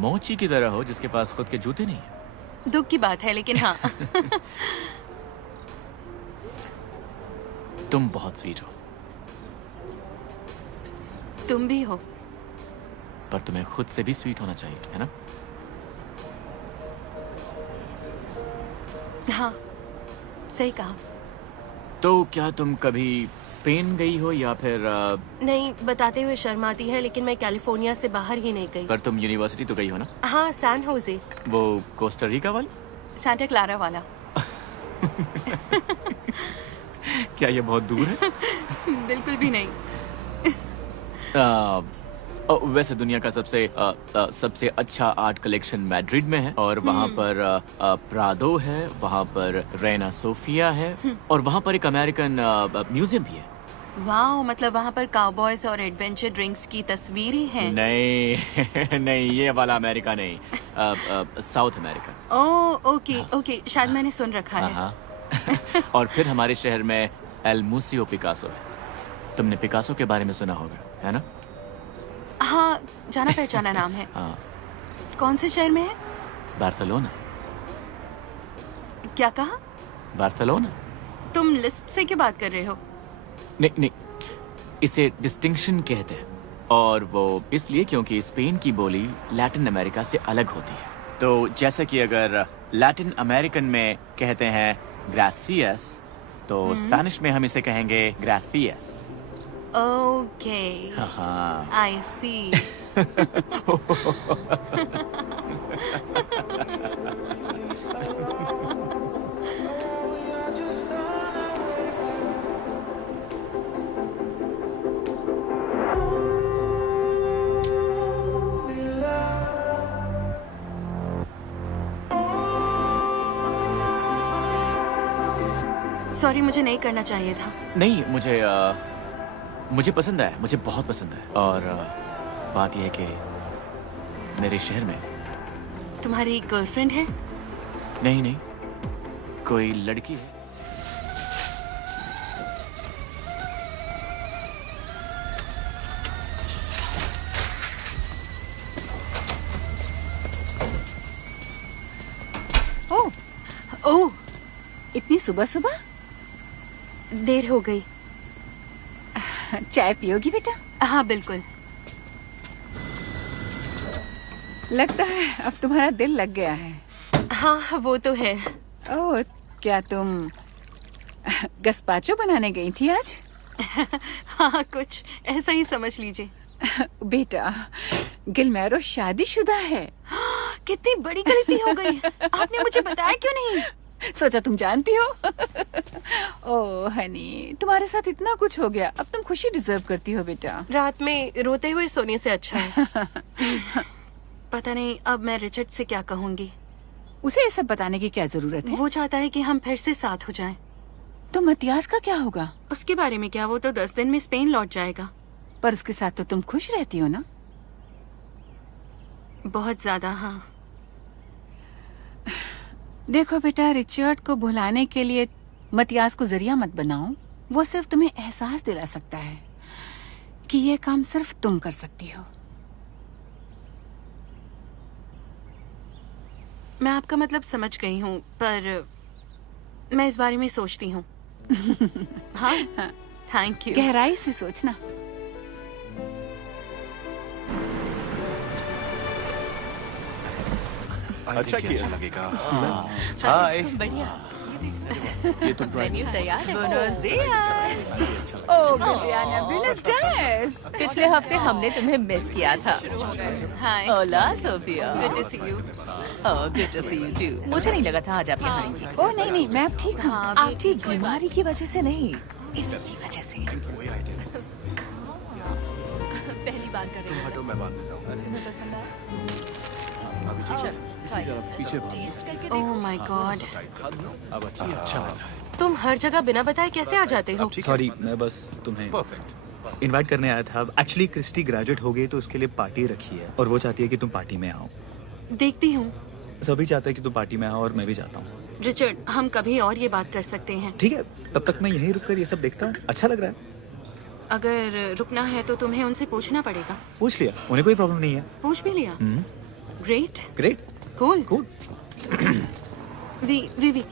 मोची की तरह हो जिसके पास खुद के जूते नहीं है। दुख की बात है, लेकिन हाँ। तुम बहुत स्वीट हो। तुम भी हो। पर तुम्हें खुद से भी स्वीट होना चाहिए, है ना? हाँ, सही कहा। तो क्या तुम कभी स्पेन गई हो या फिर नहीं, बताते हुए शर्म आती है, लेकिन मैं कैलिफोर्निया से बाहर ही नहीं गई। पर तुम यूनिवर्सिटी तो गई हो ना? हाँ, सैन होजे। वो कोस्टा रिका वाली? सांता क्लारा वाला। क्या ये बहुत दूर है? बिल्कुल भी नहीं। वैसे दुनिया का सबसे अच्छा आर्ट कलेक्शन मैड्रिड में है, और वहाँ पर प्रादो है, वहाँ पर रेना सोफिया है, और वहाँ पर एक अमेरिकन म्यूजियम भी है। वाह, मतलब वहाँ पर काउबॉयज और एडवेंचर ड्रिंक्स की तस्वीरें हैं। नहीं नहीं, ये वाला अमेरिका नहीं, साउथ अमेरिका। ओह, ओके, शायद मैंने सुन रखा है। हाँ। और फिर हमारे शहर में एल मूसियो पिकासो है। तुमने पिकासो के बारे में सुना होगा, है ना? हाँ, जाना पहचाना नाम है। हाँ। कौन से शहर में है? बार्सिलोना। क्या कहा? बार्सिलोना। तुम लिस्प से क्यों बात कर रहे हो? नहीं, इसे डिस्टिंक्शन कहते हैं, और वो इसलिए क्योंकि स्पेन की बोली लैटिन अमेरिका से अलग होती है। तो जैसा कि अगर लैटिन अमेरिकन में कहते हैं ग्रासियस, तो स्पेनिश में हम इसे कहेंगे ग्रासियस। ओके, हाँ। आई सी। सॉरी, मुझे नहीं करना चाहिए था। नहीं, मुझे पसंद है, मुझे बहुत पसंद है। और बात यह है कि मेरे शहर में तुम्हारी गर्लफ्रेंड है? नहीं, कोई लड़की है? ओह, इतनी सुबह सुबह? देर हो गई। चाय पियोगी बेटा? हाँ बिल्कुल। लगता है अब तुम्हारा दिल लग गया है। हाँ वो तो है। ओह, क्या तुम गस्पाचो बनाने गई थी आज? हाँ कुछ ऐसा ही समझ लीजिए। बेटा, गिलमेरो शादीशुदा है। कितनी बड़ी गलती हो गई। आपने मुझे बताया क्यों नहीं? सोचा तुम जानती हो। ओह हनी, तुम्हारे साथ इतना कुछ हो गया, अब तुम खुशी डिजर्व करती हो बेटा। रात में रोते हुए सोने से अच्छा है। पता नहीं अब मैं रिचर्ड से क्या कहूंगी। उसे ये सब बताने की क्या जरूरत है? वो चाहता है कि हम फिर से साथ हो जाएं। तो मतियास का क्या होगा? उसके बारे में क्या, वो तो 10 दिन में स्पेन लौट जाएगा। पर उसके साथ तो तुम खुश रहती हो ना? बहुत ज्यादा। हाँ देखो बेटा, रिचर्ड को भुलाने के लिए मतियास को जरिया मत बनाओ। वो सिर्फ तुम्हें एहसास दिला सकता है कि ये काम सिर्फ तुम कर सकती हो। मैं आपका मतलब समझ गई हूँ, पर मैं इस बारे में सोचती हूँ। हाँ थैंक यू। गहराई से सोचना। अच्छा किया लगेगा। हाय। बढ़िया। ये तो मेन्यू तैयार है। Buenos dias। ओह Liliana, buenos dias। पिछले हफ्ते हमने तुम्हें मिस किया था। Hi. Hola Sophia. Good to see you। Oh, good to see you too। मुझे नहीं लगा था आज आप यहाँ आएंगी। ओह नहीं नहीं, मैं अब ठीक हूँ। आपकी बीमारी की वजह से नहीं, इसकी वजह से। पहली बार कर रही हूँ। हटो, मैं बात करता हूँ। तुम्हें पसंद आया? पीछे ओह माय गॉड, अब अच्छा तुम हर जगह बिना बताए कैसे आ जाते हो? सॉरी, मैं बस तुम्हें इनवाइट करने आया था। एक्चुअली क्रिस्टी ग्रेजुएट हो गई तो उसके लिए पार्टी रखी है और वो चाहती है कि तुम पार्टी में आओ। देखती हूँ। सभी चाहते हैं कि तुम पार्टी में आओ और मैं भी चाहता हूँ। रिचर्ड, हम कभी और ये बात कर सकते हैं। ठीक है, तब तक मैं यहीं रुककर ये सब देखता हूँ। अच्छा लग रहा है। अगर रुकना है तो तुम्हें उनसे पूछना पड़ेगा। पूछ लिया, उन्हें कोई प्रॉब्लम नहीं है। पूछ भी लिया। Great great, cool cool. वी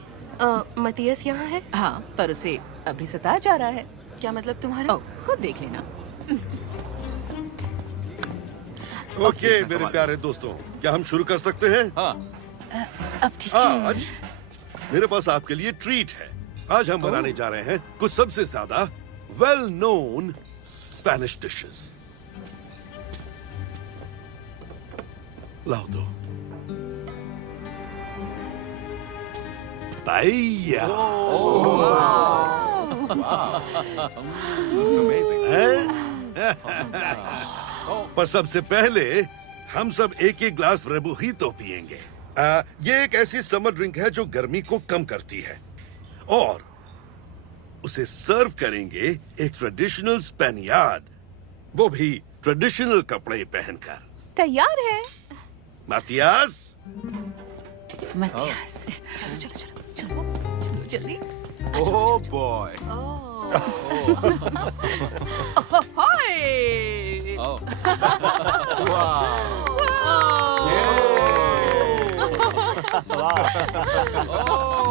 मतियस यहाँ है? हाँ, पर उसे अभी सताया जा रहा है। क्या मतलब तुम्हारा? खुद देख लेना। ओके मेरे प्यारे दोस्तों, क्या हम शुरू कर सकते हैं? अब ठीक है। आज मेरे पास आपके लिए ट्रीट है। आज हम बनाने जा रहे हैं कुछ सबसे ज्यादा वेल नोन स्पेनिश डिशेस। लाओ दो। पाएया। पर सबसे पहले हम सब एक एक ग्लास रेबुहितो पिएंगे। ये एक ऐसी समर ड्रिंक है जो गर्मी को कम करती है और उसे सर्व करेंगे एक ट्रेडिशनल स्पेनियार्ड, वो भी ट्रेडिशनल कपड़े पहनकर। तैयार है। मातियास। मतियास। चलो चलो चलो चलो चलो जल्दी। Oh boy. हाय।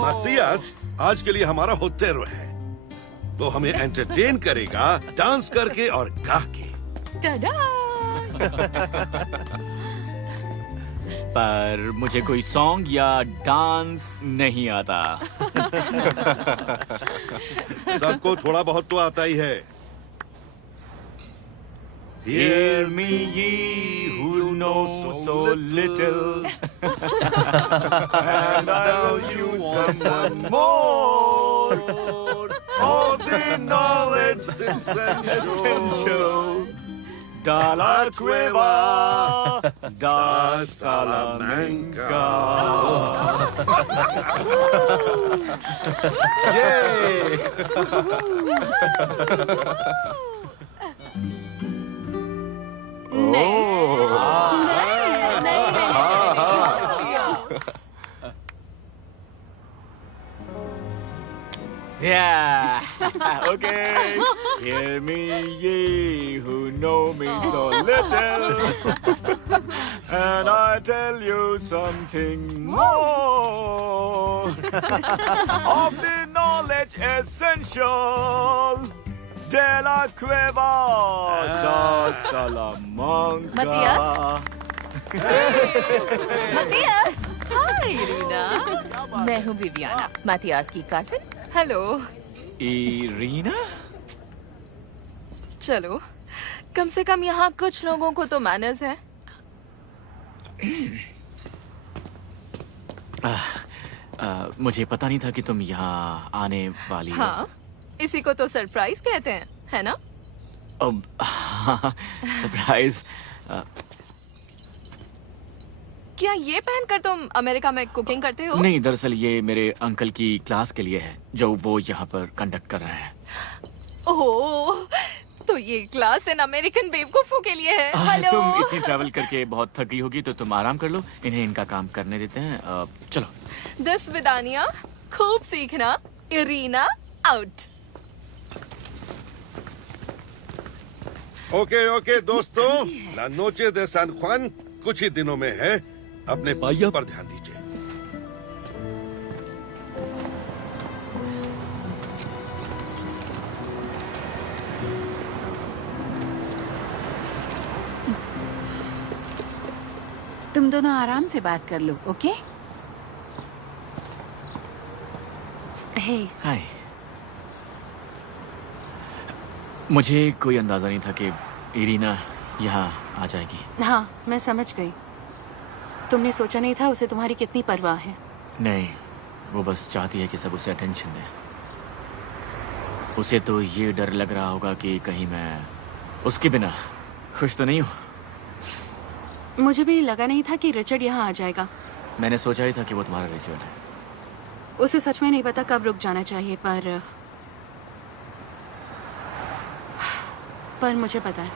मातियास आज के लिए हमारा होतेरो है। वो हमें एंटरटेन करेगा डांस करके और गा के। पर मुझे कोई सॉन्ग या डांस नहीं आता। सबको थोड़ा बहुत तो आता ही है। Hear me, ye who know so little, and now you want some more of the knowledge essential. Da la cueva da Salamanca. Yay! Yeah. Okay. Hear me, ye who know me so little, and I tell you something more of the knowledge essential. De la cueva da Salamanca. Mathias hi Rina, मैं हूँ Viviana, Mathias की cousin. Hello. Irina? चलो, कम से कम यहाँ कुछ लोगों को तो मैनर्स है। मुझे पता नहीं था कि तुम यहाँ आने वाली हो। हाँ, इसी को तो सरप्राइज कहते हैं, है ना? सरप्राइज। क्या ये पहनकर तुम अमेरिका में कुकिंग करते हो? नहीं, दरअसल ये मेरे अंकल की क्लास के लिए है जो वो यहाँ पर कंडक्ट कर रहे हैं। ओह, तो ये क्लास इन अमेरिकन बेवकूफों के लिए है। हेलो। तुम इतनी ट्रैवल करके बहुत थकी होगी तो तुम आराम कर लो, इन्हें इनका काम करने देते हैं। चलो। 10 विदानिया, खूब सीखना। Irina out. ओके दोस्तों, ला नोचे दे सान ख्वान कुछ ही दिनों में है। अपने भाइयों पर ध्यान दीजिए। तुम दोनों आराम से बात कर लो, ओके? हे। हाय। मुझे कोई अंदाजा नहीं था कि इरीना यहाँ आ जाएगी। हाँ, मैं समझ गई। तुमने सोचा नहीं था उसे तुम्हारी कितनी परवाह है। नहीं, वो बस चाहती है कि सब उसे अटेंशन दें। उसे तो ये डर लग रहा होगा कि कहीं मैं उसके बिना खुश तो नहीं हूँ। मुझे भी लगा नहीं था कि रिचर्ड यहाँ आ जाएगा। मैंने सोचा ही था कि वो तुम्हारा रिचर्ड है। उसे सच में नहीं पता कब रुक जाना चाहिए, पर मुझे पता है।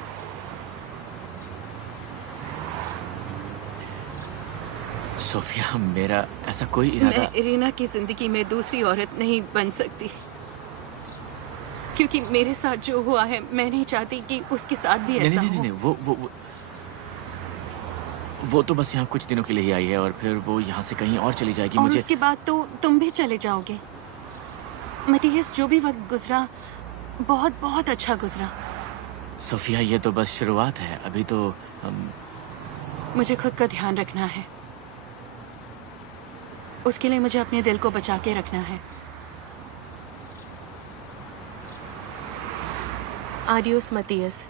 सोफिया, मेरा ऐसा कोई इरादा। मैं इरीना की जिंदगी में दूसरी औरत नहीं बन सकती, क्योंकि मेरे साथ जो हुआ है मैं नहीं चाहती कि उसके साथ भी ऐसा हो। नहीं, वो तो बस यहाँ कुछ दिनों के लिए ही आई है और फिर वो यहाँ से कहीं और चली जाएगी। और उसके बाद तो तुम भी चले जाओगे। मतीयस, जो भी वक्त गुजरा बहुत बहुत अच्छा गुजरा। सोफिया, ये तो बस शुरुआत है, अभी तो हम। मुझे खुद का ध्यान रखना है। उसके लिए मुझे अपने दिल को बचा के रखना है। आडियोस मतीयस।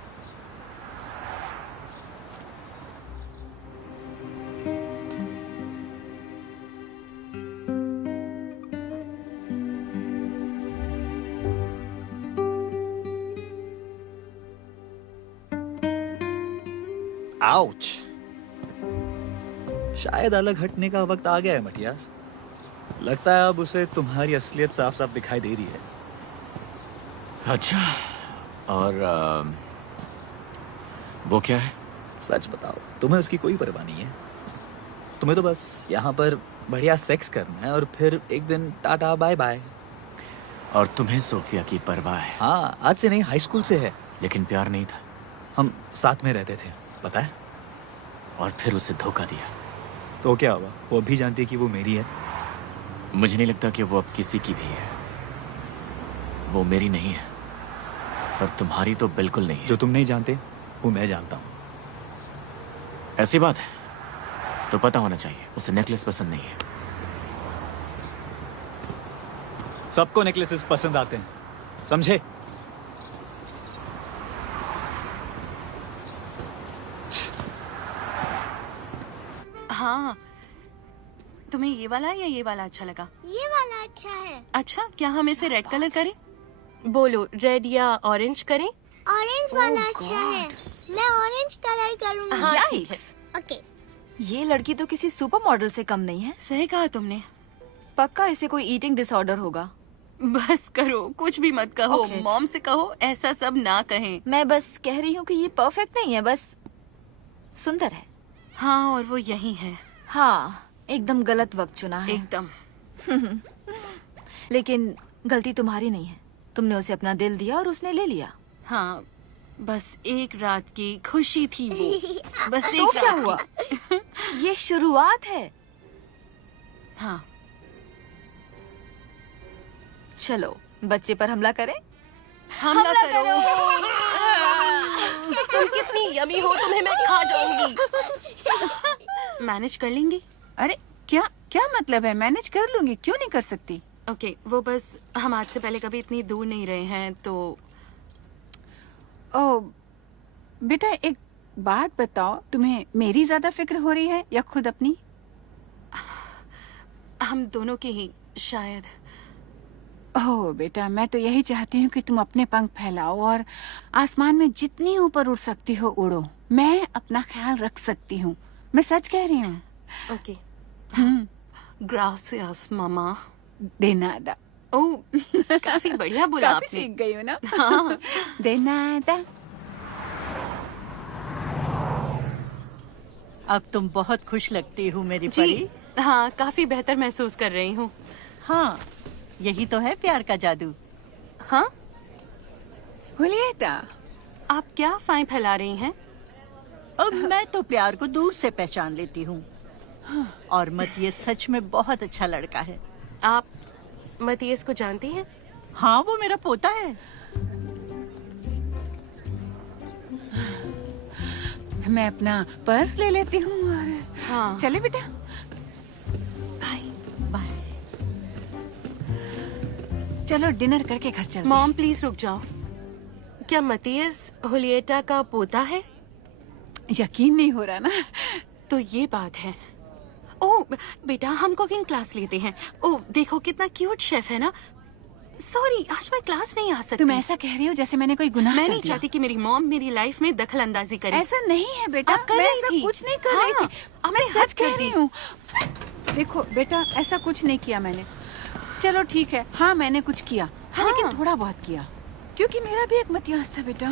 आउच। शायद अलग हटने का वक्त आ गया है मटियास। लगता है अब उसे तुम्हारी असलियत साफ साफ दिखाई दे रही है। अच्छा, और वो क्या है? सच बताओ, तुम्हें उसकी कोई परवाह नहीं है। तुम्हें तो बस यहाँ पर बढ़िया सेक्स करना है और फिर एक दिन टाटा बाय बाय। और तुम्हें सोफिया की परवाह है? हाँ, आज से नहीं, हाई स्कूल से है। लेकिन प्यार नहीं था। हम साथ में रहते थे, पता है। और फिर उसे धोखा दिया तो क्या हुआ? वो भी जानती है कि वो मेरी है। मुझे नहीं लगता कि वो अब किसी की भी है। वो मेरी नहीं है, पर तुम्हारी तो बिल्कुल नहीं है। जो तुम नहीं जानते वो मैं जानता हूँ। ऐसी बात है तो पता होना चाहिए। उसे नेकलेस पसंद नहीं है। सबको नेकलेसेस पसंद आते हैं, समझे? हाँ, तुम्हें ये वाला या ये वाला अच्छा लगा? ये वाला अच्छा है। अच्छा, क्या हम इसे रेड कलर करें? बोलो, रेड या ऑरेंज करें? ऑरेंज वाला अच्छा है। मैं ऑरेंज कलर करूँगी। हाँ, ठीक है। ओके। ये लड़की तो किसी सुपर मॉडल से कम नहीं है। सही कहा तुमने। पक्का इसे कोई ईटिंग डिसऑर्डर होगा। बस करो, कुछ भी मत कहो। मॉम से कहो ऐसा सब ना कहें। मैं बस कह रही हूँ कि ये परफेक्ट नहीं है, बस सुंदर है। हाँ, और वो यही है। हाँ, एकदम गलत वक्त चुना है। एकदम। लेकिन गलती तुम्हारी नहीं है। तुमने उसे अपना दिल दिया और उसने ले लिया। हाँ, बस एक रात की खुशी थी वो। बस तो एक क्या रात हुआ? की। ये शुरुआत है। हाँ, चलो बच्चे पर हमला करें। हमला करो। तुम कितनी यमी हो, तुम्हें मैं खा जाऊंगी। मैनेज कर लेंगी? अरे क्या क्या मतलब है? मैनेज कर लूंगी, क्यों नहीं कर सकती? ओके, वो बस हम आज से पहले कभी इतनी दूर नहीं रहे हैं तो। ओ बेटा, एक बात बताओ, तुम्हें मेरी ज्यादा फिक्र हो रही है या खुद अपनी? हम दोनों की ही शायद। ओह बेटा, मैं तो यही चाहती हूँ कि तुम अपने पंख फैलाओ और आसमान में जितनी ऊपर उड़ सकती हो उड़ो। मैं अपना ख्याल रख सकती हूँ, मैं सच कह रही हूँ। ओके। ग्रासियस मामा। De nada. ओह, काफी बढ़िया बोला काफी आपने। सीख गई हो ना? हाँ। De nada. अब तुम बहुत खुश लगती हो मेरी जी, परी। हाँ, काफी बेहतर महसूस कर रही हूँ। हाँ, यही तो है प्यार का जादू। हाँ? हुलिएटा, आप क्या अफवाहें फैला रही हैं? अब मैं तो प्यार को दूर से पहचान लेती हूँ। और मतियस सच में बहुत अच्छा लड़का है। आप मतियस को जानती हैं? हाँ, वो मेरा पोता है। मैं अपना पर्स ले लेती हूँ और हाँ। चले बेटा। बाय। बाय। चलो डिनर करके घर चलते मॉम प्लीज रुक जाओ। क्या मतियस हुलिएटा का पोता है? यकीन नहीं हो रहा ना? तो ये बात है। ओह बेटा, हम कुकिंग क्लास लेते हैं। ओह देखो कितना क्यूट शेफ है ना। सॉरी, आज मैं क्लास नहीं आ सकती। तुम ऐसा कह रही हो जैसे मैंने कोई गुनाह मैं कर नहीं दिया। चाहती कि मेरी मॉम मेरी लाइफ में दखल अंदाजी करे। ऐसा नहीं है बेटा, आप कर मैं रही ऐसा थी। कुछ नहीं कर हाँ, रही थी। आपने मैं हद सच कर कह रही दी। हूँ। देखो बेटा, ऐसा कुछ नहीं किया मैंने। चलो ठीक है, हाँ मैंने कुछ किया। हाँ, लेकिन थोड़ा बहुत किया, क्योंकि मेरा भी एक मतियास था बेटा।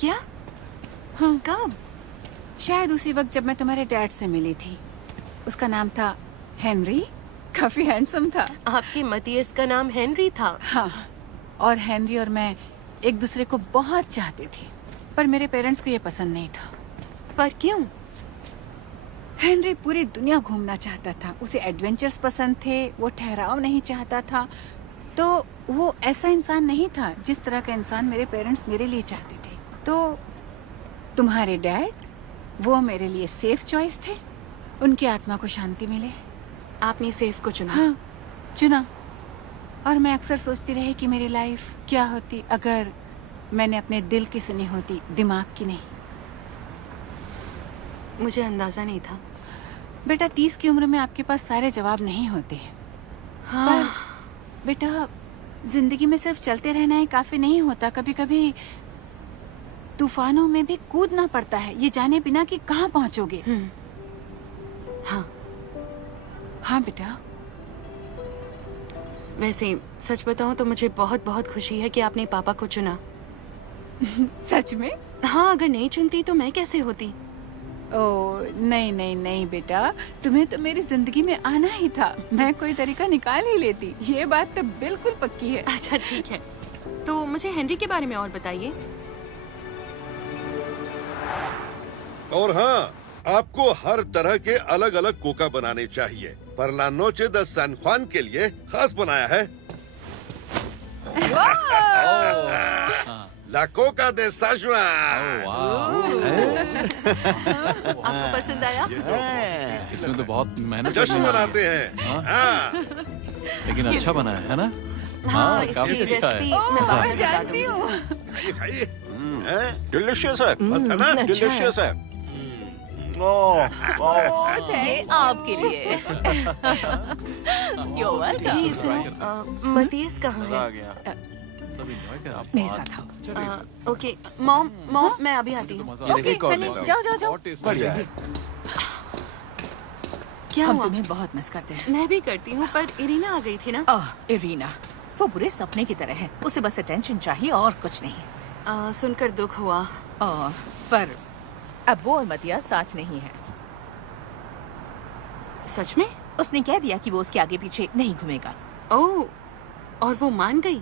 क्या? हाँ, कब? शायद उसी वक्त जब मैं तुम्हारे डैड से मिली थी। उसका नाम था हेनरी, काफी हैंडसम था। आपके मतियस का नाम हेनरी था? हाँ, और हेनरी और मैं एक दूसरे को बहुत चाहते थे, पर मेरे पेरेंट्स को ये पसंद नहीं था। पर क्यों? हेनरी पूरी दुनिया घूमना चाहता था, उसे एडवेंचर्स पसंद थे, वो ठहराव नहीं चाहता था। तो वो ऐसा इंसान नहीं था जिस तरह का इंसान मेरे पेरेंट्स मेरे लिए चाहते थे। तो तुम्हारे डैड, वो मेरे लिए सेफ चॉइस थे। उनकी आत्मा को शांति मिले। आपने सेफ को चुना? हाँ, चुना। और मैं अक्सर सोचती रही कि मेरी लाइफ क्या होती अगर मैंने अपने दिल की सुनी होती, दिमाग की नहीं। मुझे अंदाजा नहीं था। बेटा, 30 की उम्र में आपके पास सारे जवाब नहीं होते हैं। हाँ। पर बेटा, जिंदगी में सिर्फ चलते रहना ही काफी नहीं होता। कभी कभी तूफानों में भी कूदना पड़ता है, ये जाने बिना कि कहाँ पहुंचोगे। हाँ। हाँ बेटा। वैसे सच बताऊं तो मुझे बहुत बहुत खुशी है कि आपने पापा को चुना। सच में? हाँ, अगर नहीं चुनती तो मैं कैसे होती? ओ नहीं नहीं नहीं बेटा, तुम्हें तो मेरी जिंदगी में आना ही था। मैं कोई तरीका निकाल ही लेती, ये बात तो बिल्कुल पक्की है। अच्छा ठीक है, तो मुझे हेनरी के बारे में और बताइए। और हाँ, आपको हर तरह के अलग अलग कोका बनाने चाहिए, पर ला नोचे द सैन जुआन के लिए खास बनाया है। ला कोका दे सैन जुआन। आपको पसंद आया? इसमें तो बहुत मेहनत जश्न मनाते हैं। हाँ। लेकिन अच्छा बना है ना? हाँ, काफी इसकी अच्छा है। रेसिपी मैं बाद में बता जानती दूंगी। हूँ। खाइए। डिलीशियस है। मस्त है ना? अच्छा है। डिलीशियस है। ये आपके लिए। You're welcome. ये सुनो, मतियस कहाँ मजा आ है? गया। सब enjoy कर आप। मेरे साथ आओ। ओके, मॉम मैं अभी आती हूँ। ओके, जाओ जाओ जाओ। बढ़िया। क्या हम हुआ? तुम्हें बहुत मिस करते हैं। मैं भी करती हूँ, पर इरीना आ गई थी ना। इरीना, वो बुरे सपने की तरह है। उसे बस अटेंशन चाहिए और कुछ नहीं। सुनकर दुख हुआ। पर अब वो और मतिया साथ नहीं है। सच में? उसने कह दिया कि वो उसके आगे पीछे नहीं घूमेगा। ओह, और वो मान गई?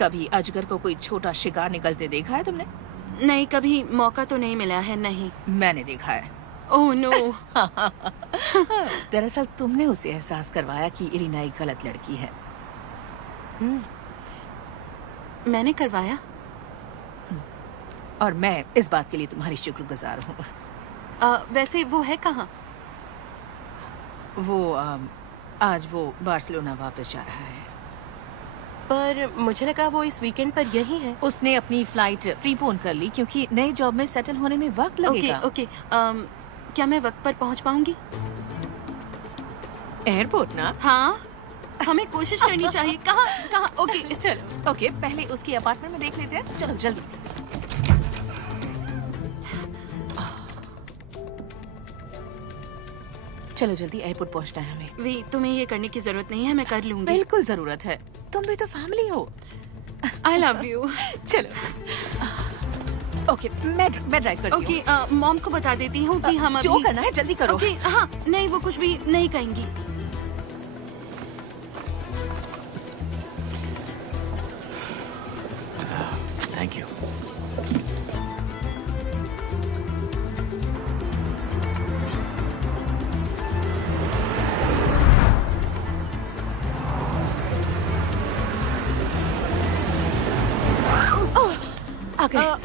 कभी अजगर को कोई छोटा शिकार निकलते देखा है तुमने? नहीं, कभी मौका तो नहीं मिला है। नहीं, मैंने देखा है। Oh no. दरअसल तुमने उसे एहसास करवाया कि इरिना एक गलत लड़की है। मैंने करवाया? और मैं इस बात के लिए तुम्हारी शुक्रगुजार हूँ। वैसे वो है कहाँ? वो आज वो बार्सिलोना वापस जा रहा है। पर मुझे लगा वो इस वीकेंड पर यही है। उसने अपनी फ्लाइट प्रीपोन कर ली क्योंकि नई जॉब में सेटल होने में वक्त लगेगा। ओके। क्या मैं वक्त पर पहुंच पाऊंगी? एयरपोर्ट ना? हाँ, हमें कोशिश करनी चाहिए। कहाँ? ओके चलो। ओके, पहले उसकी अपार्टमेंट में देख लेते हैं। चलो जल्दी। चलो जल्दी, एयरपोर्ट पहुंचना है हमें। वी, तुम्हें ये करने की जरूरत नहीं है, मैं कर लूंगी। बिल्कुल जरूरत है, तुम भी तो फैमिली हो। I love you. चलो। ओके, मैं ड्राइव करती हूँ। ओके, मॉम को बता देती हूँ कि हम जो करना है जल्दी करो। ओके, हाँ, नहीं वो कुछ भी नहीं कहेंगी। Thank you.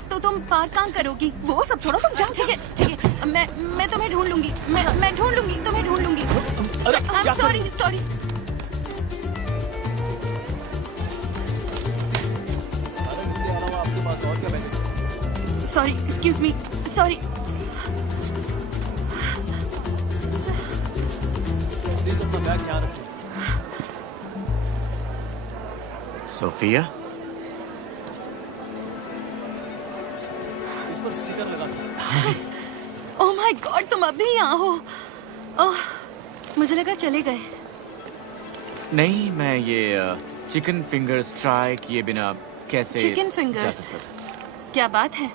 तो तुम पार्क कहाँ करोगी? वो सब छोड़ो, तुम जाओ। ठीक है। मैं तुम्हें ढूंढ लूंगी। मैं ढूंढ लूंगी, तुम्हें ढूंढ लूंगी। Sorry. Sorry, excuse me, sorry. Sophia, इस पर स्टिकर लगा दो। ओह माय गॉड, तुम अभी यहाँ हो? ओह, मुझे लगा चले गए। नहीं, मैं ये चिकन फिंगर्स ट्राई किए बिना कैसे चिकन जा फिंगर्स? सकता? क्या बात है?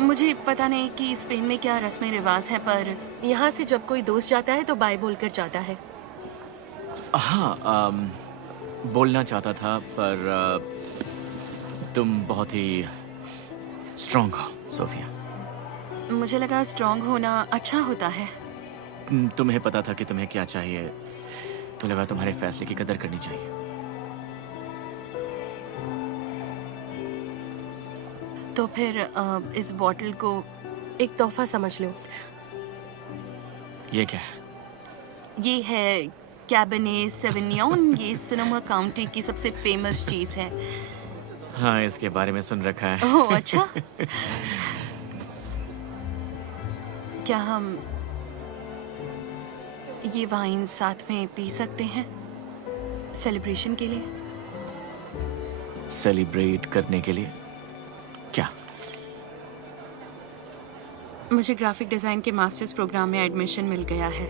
मुझे पता नहीं कि स्पेन में क्या रस्में रिवाज है, पर यहाँ से जब कोई दोस्त जाता है तो बाय बोलकर जाता है। हाँ, बोलना चाहता था, पर तुम बहुत ही स्ट्रॉन्ग हो सोफिया। मुझे लगा स्ट्रॉन्ग होना अच्छा होता है। तुम्हें पता था कि तुम्हें क्या चाहिए, तो लगा तुम्हारे फैसले की कदर करनी चाहिए। तो फिर इस बॉटल को एक तोहफा समझ लो। ये क्या है? ये है कैबरनेट सेविग्नोन। ये सोनोमा काउंटी की सबसे फेमस चीज है। हाँ, इसके बारे में सुन रखा है। ओह अच्छा। क्या हम ये वाइन साथ में पी सकते हैं सेलिब्रेशन के लिए? सेलिब्रेट करने के लिए? क्या? मुझे ग्राफिक डिजाइन के मास्टर्स प्रोग्राम में एडमिशन मिल गया है।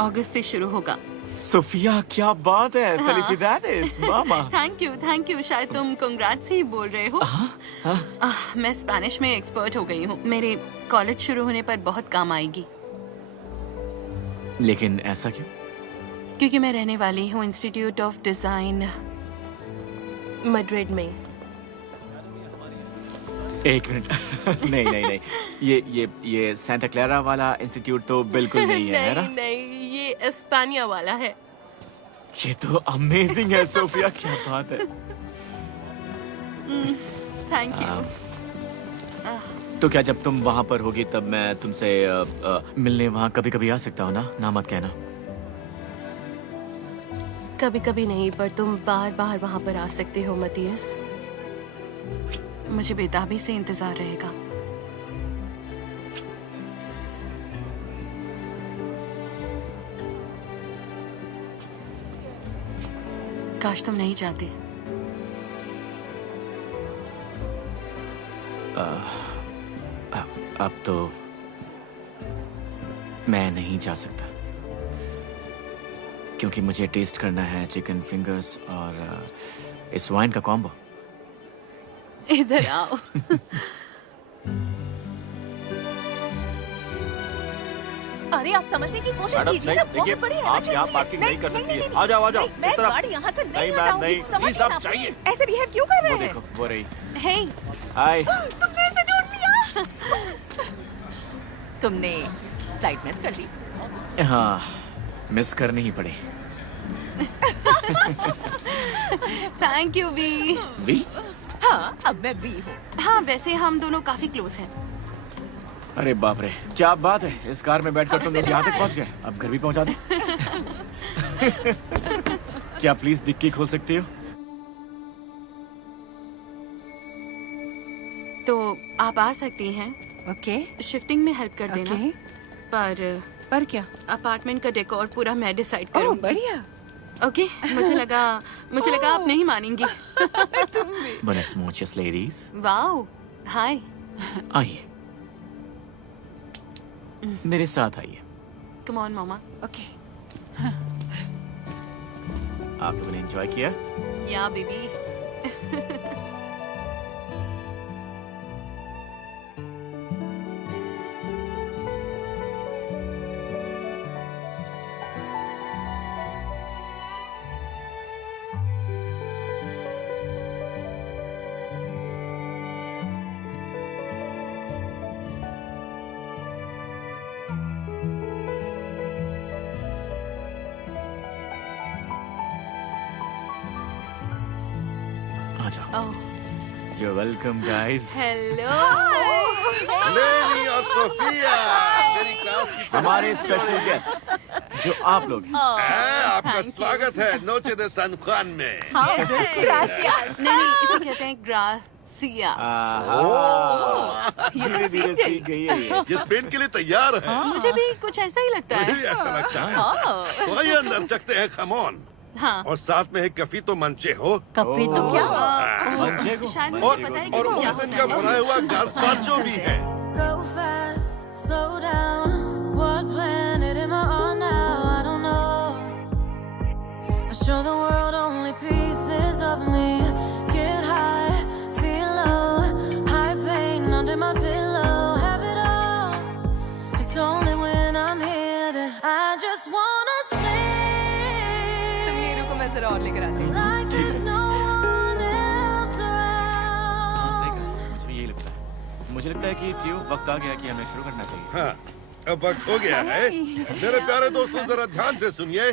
अगस्त से शुरू होगा। सोफिया, क्या बात है! हाँ। Felicidades, mama. Thank you. शायद तुम कांग्रेट्स ही बोल रहे हो। मैं स्पेनिश में एक्सपर्ट हो गई हूँ। मेरे कॉलेज शुरू होने पर बहुत काम आएगी। लेकिन ऐसा क्यों? क्योंकि मैं रहने वाली हूँ इंस्टीट्यूट ऑफ डिजाइन मैड्रिड में। एक मिनट। नहीं, ये सेंटा क्लारा वाला इंस्टीट्यूट तो बिल्कुल नहीं है, ना? नहीं, ये एस्पानिया वाला है। ये तो अमेजिंग है सोफिया, क्या बात है। Thank you. तो क्या जब तुम वहाँ पर होगी तब मैं तुमसे मिलने वहाँ कभी-कभी आ सकता हूँ ना? ना मत कहना। कभी-कभी नहीं, पर तुम बार-बार वहाँ पर आ सकते हो मतियस। मुझे बेताबी से इंतजार रहेगा। काश तुम नहीं चाहते। अब तो मैं नहीं जा सकता, क्योंकि मुझे टेस्ट करना है चिकन फिंगर्स और इस वाइन का कॉम्बो। इधर आओ। अरे आप समझने की कोशिश मैडम कीजिए नहीं, ना, देखिए, बहुत बड़ी आप यहाँ emergency है। पार्किंग नहीं कर नहीं, सकती है। नहीं, आ जाओ, आ जाओ, नहीं, मैं इस तरफ। गाड़ी यहाँ से नहीं, नहीं मैम, हटाऊंगी, नहीं, समझिए प्लीज, आप ना, चाहिए। प्लीज। ऐसे बिहेव क्यों कर वो रहे देखो, हैं? वो रही। हे हाय। तुमने इसे ढूंढ लिया। तुमने फ्लाइट मिस कर ली। हाँ, मिस करनी ही पड़ी। थैंक यू वी। वी? हाँ, अब मैं भी हूँ। हाँ, वैसे हम दोनों काफी क्लोज हैं। अरे बाप रे, क्या बात है, इस कार में बैठकर तुम लोग यहाँ तक पहुँच गए। अब घर भी पहुँचा दे। क्या प्लीज डिक्की खोल सकती हो? तो आप आ सकती हैं। ओके। शिफ्टिंग में हेल्प कर देना। ओके। पर क्या? अपार्टमेंट का डेकोर पूरा मैं डिसाइड ओह करूंगी। बढ़िया। ओके, मुझे लगा आप नहीं मानेंगी। Buenas noches, ladies. वाओ, हाय। आइए, मेरे साथ आइए। Come on mama. ओके। आप लोगों ने एंजॉय किया? या बेबी। आ जाओ। ओह, You're welcome, guys. हेलो। लेनी और सोफिया, मेरी क्लास की हमारे स्पेशल गेस्ट जो आप लोग हैं। आपका स्वागत है नोचे दे सन ख्वान में। ग्रासियास। नहीं, इसे कहते हैं ग्रासियास। धीरे धीरे सीख गई है ये। ये स्पेन के लिए तैयार है। मुझे भी कुछ ऐसा ही लगता मुझे है। भी ऐसा लगता है। तो आइए अंदर चखते हैं खमोन। हाँ। और साथ में है कफी तो मंचे हो। कफी तो क्या? मंचे को? शायद और मुझे पता है कि और वो क्या उस दिन होता का है। बनाया हुआ गास्पाचो भी है। Go fast, slow down. What planet am I on now? I don't know. I show the world only pieces of me. Get high, feel low. High pain under my pillow. Have it all. It's only when I'm here that I just wanna sing. तुम ये रुको, मैं जरा और लेकर आती हूँ। Like there's no one else हाँ, सही around. कहा। मुझे भी यही लगता है। मुझे लगता है कि ट्यू वक्त आ गया कि हमें शुरू करना चाहिए। हाँ, अब वक्त हो गया है। मेरे प्यारे दोस्तों जरा ध्यान से सुनिए।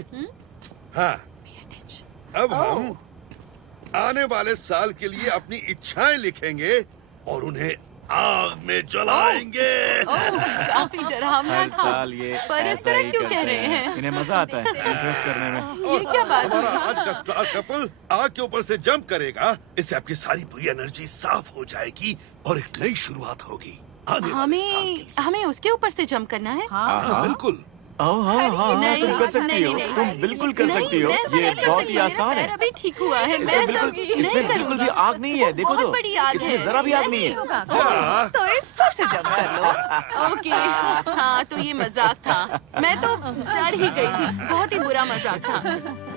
हाँ, अब हम आने वाले साल के लिए अपनी इच्छाएं लिखेंगे और उन्हें आग में जलाएंगे। काफी डरावना हर था। साल ये पर इस ऐसा तरह ही क्यों करते कह रहे हैं? इन्हें मजा आता है इंप्रेस करने में। ये क्या बात हमारा है? आज का स्टार कपल आग के ऊपर से जंप करेगा। इससे आपकी सारी बुरी एनर्जी साफ हो जाएगी और एक नई शुरुआत होगी। आने वाले साल के हमें उसके ऊपर से जंप करना है। हाँ, बिल्कुल। हाँ हाँ हाँ, नहीं, तुम कर सकती नहीं, हो। नहीं, तुम नहीं, बिल्कुल कर नहीं, सकती हो। मैं ऐसा ये नहीं कर बहुत सकती, ही आसान मेरा है। पैर अभी ठीक हुआ है। मैं इसमें ऐसा बिल्कुल नहीं बिल्कुल भी करूँगा। आग नहीं है। देखो बहुत तो बड़ी आग इसमें है। जरा भी आग नहीं है। क्या? तो इस पर से जंप कर लो। ओके, हाँ तो ये मजाक था। मैं तो डर ही गई थी। बहुत ही बुरा मजाक था।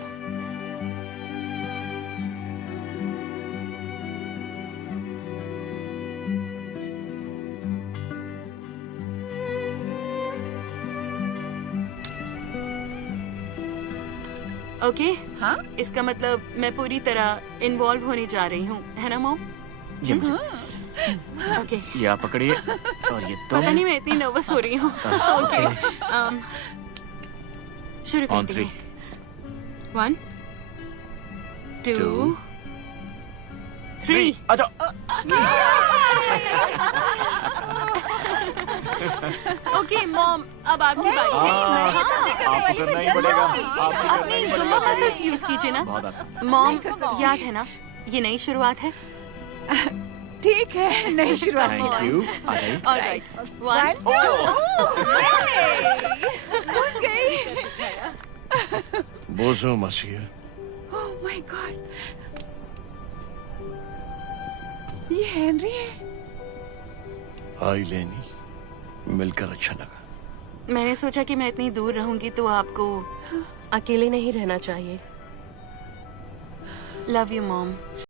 ओके, हाँ? इसका मतलब मैं पूरी तरह इन्वॉल्व होने जा रही हूँ, है ना मॉम? ये मुझे- ओके। ये आप पकड़िए और ये पता नहीं तुम। मैं इतनी नर्वस हो रही हूँ। ओके, शुरू ऑन करती 3 हूँ। 1 2 2 3। अच्छा। ओके मॉम, अब आपकी बारी है। आपको करना ही पड़ेगा। आपको करना अपनी ही जुम्बा पड़ेगा। मसल्स यूज कीजिए ना। बहुत आसान। मॉम, याद है ना ये नई शुरुआत है। ठीक है, नई शुरुआत। Thank you. आ जाइए। ऑलराइट, 1 भूल गई। बोझो मसीह। ओह माय गॉड, ये हेनरी है। हाय लेनी, मिलकर अच्छा लगा। मैंने सोचा कि मैं इतनी दूर रहूंगी तो आपको अकेले नहीं रहना चाहिए। Love you mom.